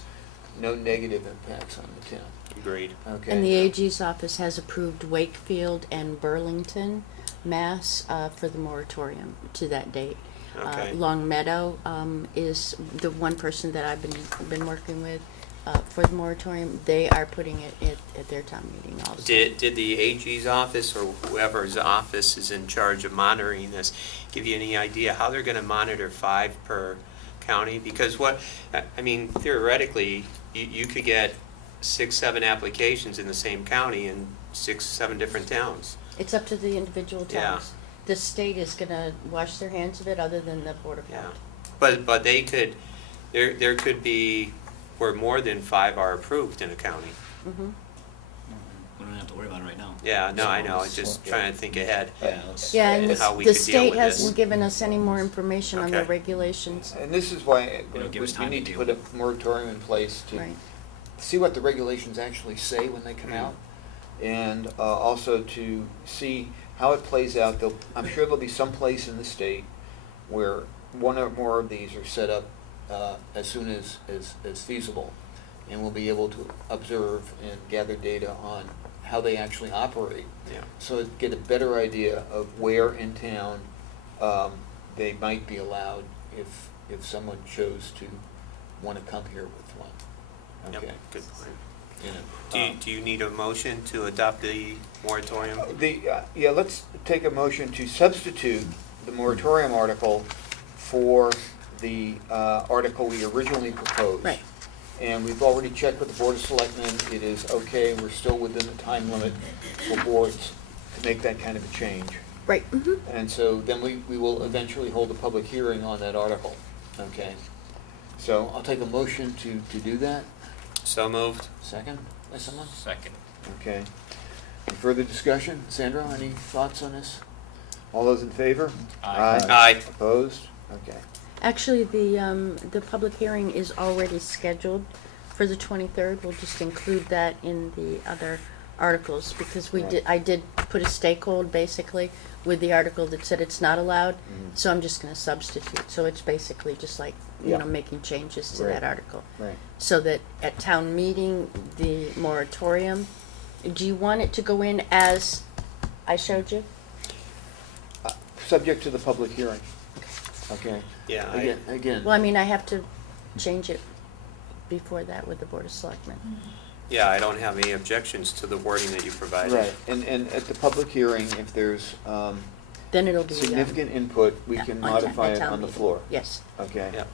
no negative impacts on the town. Agreed. Okay. And the AG's office has approved Wakefield and Burlington, Mass, for the moratorium to that date. Okay. Long Meadow is the one person that I've been working with for the moratorium. They are putting it at their town meeting also. Did the AG's office or whoever's office is in charge of monitoring this give you any idea how they're going to monitor 5 per county? Because I mean, theoretically, you could get 6, 7 applications in the same county in 6, 7 different towns. It's up to the individual Yeah. towns. The state is gonna wash their hands of it, other than the Board of Yeah, Health. but they could, there could be where more than 5 are approved in a county. Mhm. We don't have to worry about it right now. Yeah, no, I know, So it's just trying to think ahead. Yeah, let's. Yeah, and How we the could deal state with this. hasn't given us any more information on the Okay. regulations. And this is why It'll give us we time to need to deal put a with moratorium in place to Right. see what the regulations actually say when they come out, and also to see how it plays out. I'm sure there'll be some place in the state where one or more of these are set up as soon as feasible, and we'll be able to observe and gather data on how they actually operate. Yeah. So get a better idea of where in town they might be allowed if someone chose to want to come here with one. Yep, Okay. good point. You know, Do you need a motion to adopt the moratorium? yeah, let's take a motion to substitute the moratorium article for the article we originally proposed. Right. And we've already checked with the Board of Selectmen. It is okay. We're still within the time limit for boards to make that kind of a change. Right, mhm. And so then we will eventually hold a public hearing on that article, okay? So I'll take a motion to do that. So moved. Second, by someone? Second. Okay. Any further discussion? Sandra, any thoughts on this? All those in favor? Aye. Aye. Opposed? Okay. Actually, the public hearing is already scheduled for the 23rd. We'll just include that in the other articles, because I did put a stake hold basically with the article that said it's not allowed, so I'm just gonna substitute. So it's basically just like, Yeah. making changes to Right. that article. Right. So that at town meeting, the moratorium, do you want it to go in as I showed you? Subject to the public hearing. Okay. Yeah, Again. Well, I mean, I have to change it before that with the Board of Selectmen. Yeah, I don't have any objections to the wording that you provided. Right, and at the public hearing, if there's Then it'll be. significant input, we can on modify at it town on the meeting. floor. Yes. Okay? Yeah.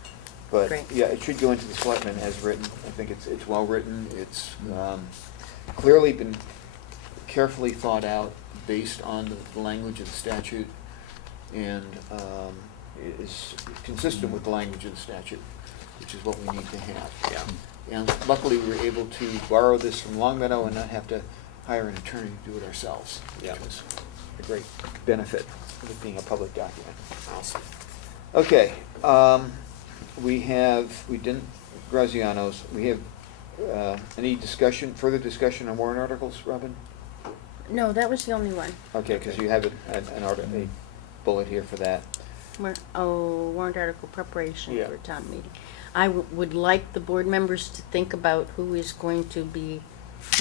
But, Great. yeah, it should go into the selectmen as written. I think it's well-written. It's clearly been carefully thought out based on the language of the statute, and is consistent with the language of the statute, which is what we need to have. Yeah. And luckily, we were able to borrow this from Long Meadow and not have to hire an attorney to do it ourselves, Yeah. which was a great benefit of it being a public document. Awesome. Okay, we didn't, Graziano's, we have any further discussion on warrant articles, Robin? No, that was the only one. Okay, because you have a bullet here for that. Warrant article preparation Yeah. for town meeting. I would like the board members to think about who is going to be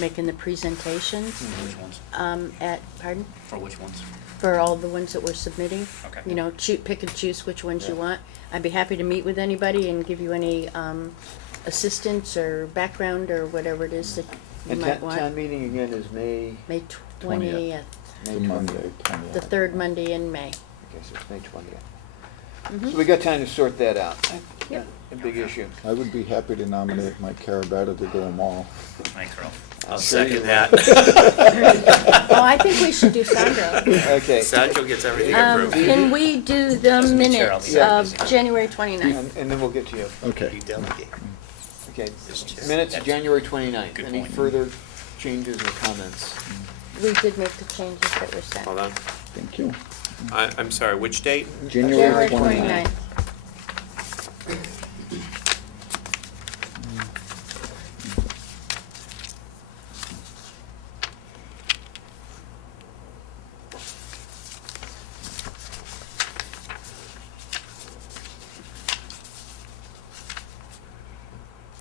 making the presentations Mm-hmm. Which ones? pardon? For which ones? For all the ones that we're submitting. Okay. You know, pick and choose which ones you Yeah. want. I'd be happy to meet with anybody and give you any assistance or background or whatever it is that you And might town want. meeting again is May 20th, May The Monday, 20th. the third Monday in May. Okay, so it's May 20th. Mhm. So we got time to sort that out. Yep. A big issue. I would be happy to nominate Mike Carabetta to go them all. Thanks, Earl. I'll Sure you second will. that. Oh, I think we should do Sandra. Okay. Sandra gets everything approved. Can we do the Just be chair, I'll minutes be Yeah. of January 29th? And then we'll get to you. Okay. You delegate. Okay, Yes, Chair. minutes of That's- January 29th. Good Any point. further changes or comments? We did make the changes that were sent. Hold on. Thank you. I'm sorry, which date? January 29th. 29th.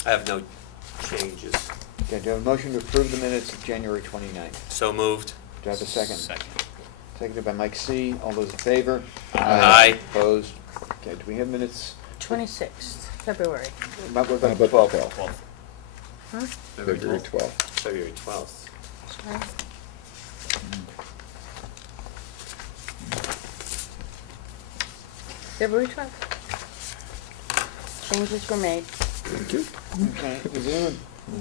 I have no changes. Okay, do I have a motion to approve the minutes of January 29th? So moved. Do I have a second? Second. Seconded by Mike C. All those in favor? Aye. Opposed? Okay, do we have minutes? 26th, February. What about How the about 12th? 12th. Huh? February 12th. February 12th. Sorry. February 12th. Changes were made. Thank you. Okay, does anyone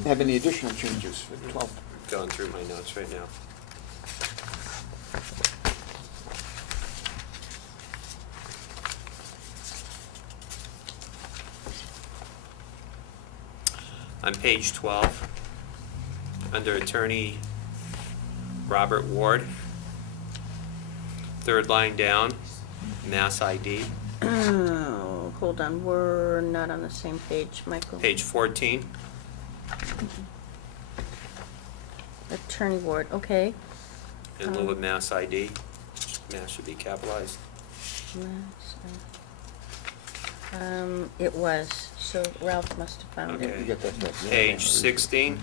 have any additional changes for the 12th? Going through my notes right now. On page 12, under Attorney Robert Ward, third line down, Mass ID, Oh, hold on, we're not on the same page, Michael. page 14, Attorney Ward, okay. in lieu of Mass ID. Mass should be capitalized. It was, so Ralph must have found Okay. it. You got that stuff? Page 16,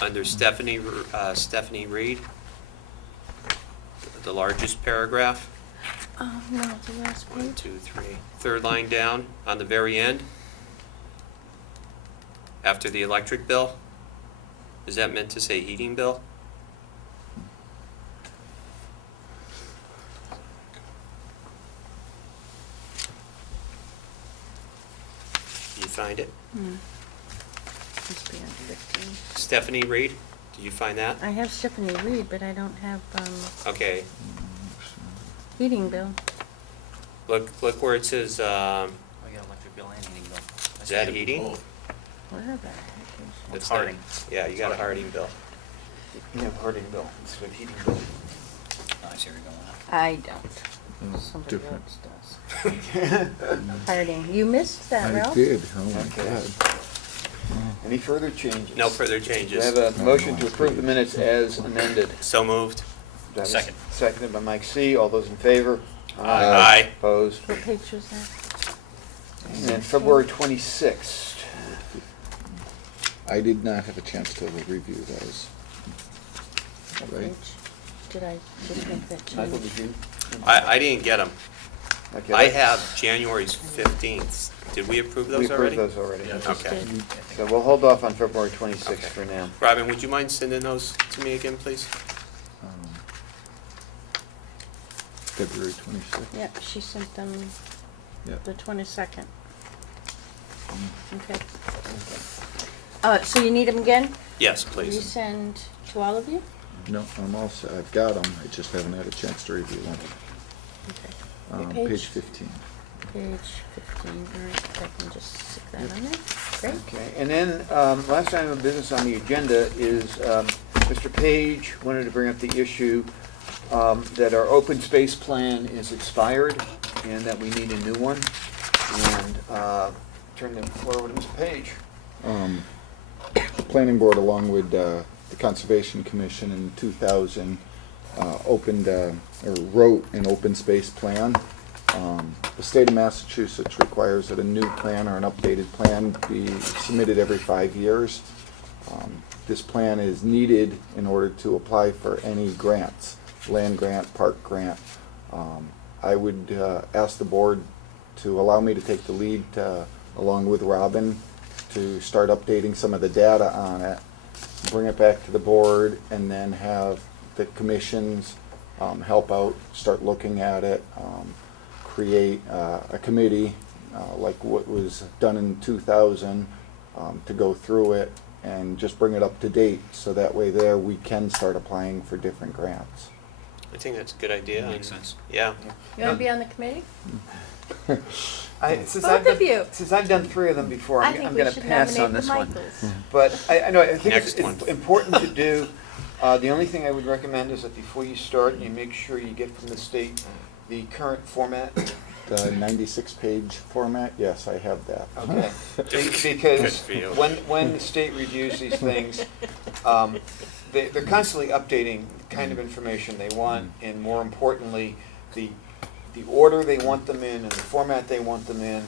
under Stephanie Reed, the largest paragraph, Oh, no, the last 1, page. 2, 3, third line down, on the very end, after the electric bill. Is that meant to say heating bill? You find it? Must be on 15. Stephanie Reed, did you find that? I have Stephanie Reed, but I don't have, Okay, heating bill. look where it says, We got electric bill and heating bill. is that heating? Oh, Where the heck is It's Harding. Yeah, you got a Harding bill. You have Harding bill instead of heating bill. Oh, I see where you're going now. it? I don't. Somebody different. else does. Harding, you missed that, I Ralph? did, oh my Okay. God. Any further changes? No further Do I changes. have a motion to approve the minutes as amended? So moved. Do I have a Second. Seconded by Mike C. All those in favor? Aye. Opposed? What page was that? And then February 26th. I did not have a chance to review those. What Right. page? Did I just make that Michael, change? did you? I didn't get them. Okay, I that's- have January's 15th. Did we approve We those already? approved those already. Yeah. Just Okay. did. So we'll hold off on February 26th Okay. for now. Robin, would you mind sending those to me again, please? February 26th. Yeah, she sent them Yeah. the 22nd. Okay. So you need them again? Yes, please. Resend to all of you? No, I'm all set. I've got them. I just haven't had a chance to review them. Okay. What Page page? 15. Page 15, all right, if I can just stick that on there. Great. Okay, and then, last item of business on the agenda is, Mr. Page wanted to bring up the issue that our open space plan is expired and that we need a new one. And turn the floor over to Mr. Page. Planning Board, along with the Conservation Commission in 2000, opened, or wrote an open space plan. The state of Massachusetts requires that a new plan or an updated plan be submitted every 5 years. This plan is needed in order to apply for any grants, land grant, park grant. I would ask the board to allow me to take the lead, along with Robin, to start updating some of the data on it, bring it back to the board, and then have the commissions help out, start looking at it, create a committee, like what was done in 2000, to go through it and just bring it up to date, so that way there we can start applying for different grants. I think that's a good idea. Makes and- sense. Yeah. You want to be on the committee? Since Both of you. Since I've done 3 of them before, I I'm think I'm we gonna should pass on nominate this the one. Michaels. But I know, I think Next it's one. important to do, the only thing I would recommend is that before you start, you make sure you get from the state the current format. The 96-page format, yes, I have that. Okay. Good Because for you. when the state reviews these things, they're constantly updating the kind of information they want, and more importantly, the order they want them in and the format they want them in.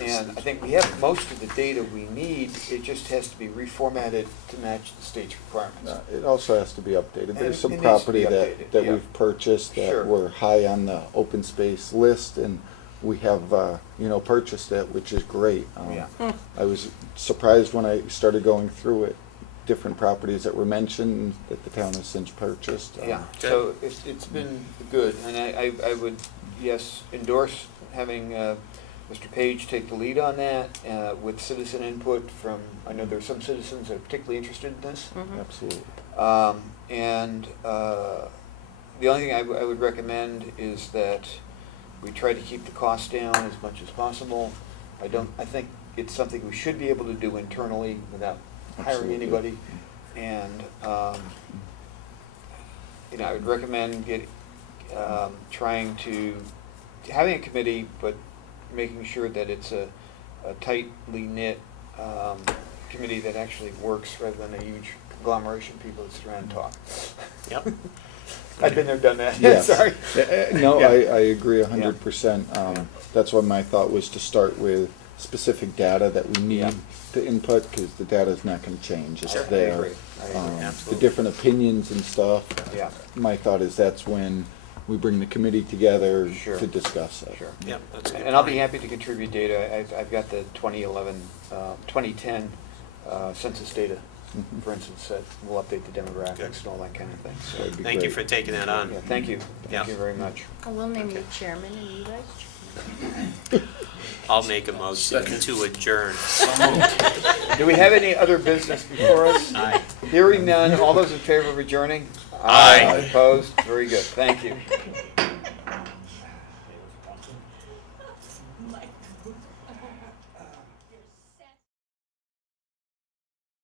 And I think we have most of the data we need, it just has to be reformatted to match the state's requirements. It also has to be updated. There's some It needs to be property updated, that yeah. we've purchased Sure. that were high on the open space list, and we have, purchased it, which is great. Yeah. I was surprised when I started going through it, different properties that were mentioned that the town has since purchased. Yeah, so it's been good, and I would, yes, endorse having Mr. Page take the lead on that with citizen input from, I know there are some citizens that are particularly interested in this. Absolutely. And the only thing I would recommend is that we try to keep the cost down as much as possible. I think it's something we should be able to do internally without hiring Absolutely. anybody. And, I would recommend trying to, having a committee, but making sure that it's a tightly knit committee that actually works rather than a huge conglomeration of people that sit around and talk. Yep. I've been there, done that. Yes. Sorry. No, Yeah. I agree 100%. That's why my thought was to start with specific data that we need Yeah. to input, because the data is not going to change. It's I there. agree. I agree. The Absolutely. different opinions and stuff. Yeah. My thought is that's when we bring the committee together Sure. to discuss it. Sure. Yep, that's a good And I'll be point. happy to contribute data. I've got the 2010 census data, Mhm. for instance, that will update the demographics Good. and all that kind of thing. So, That'd be Thank you great. for taking that on. yeah, thank you. Yeah. Thank you very much. I will name you Okay. chairman and you vice chairman. I'll make a motion to adjourn. Do we have any other business before us? Aye. Hearing none, all those in favor of adjourning? Aye. Opposed? Very good. Thank you.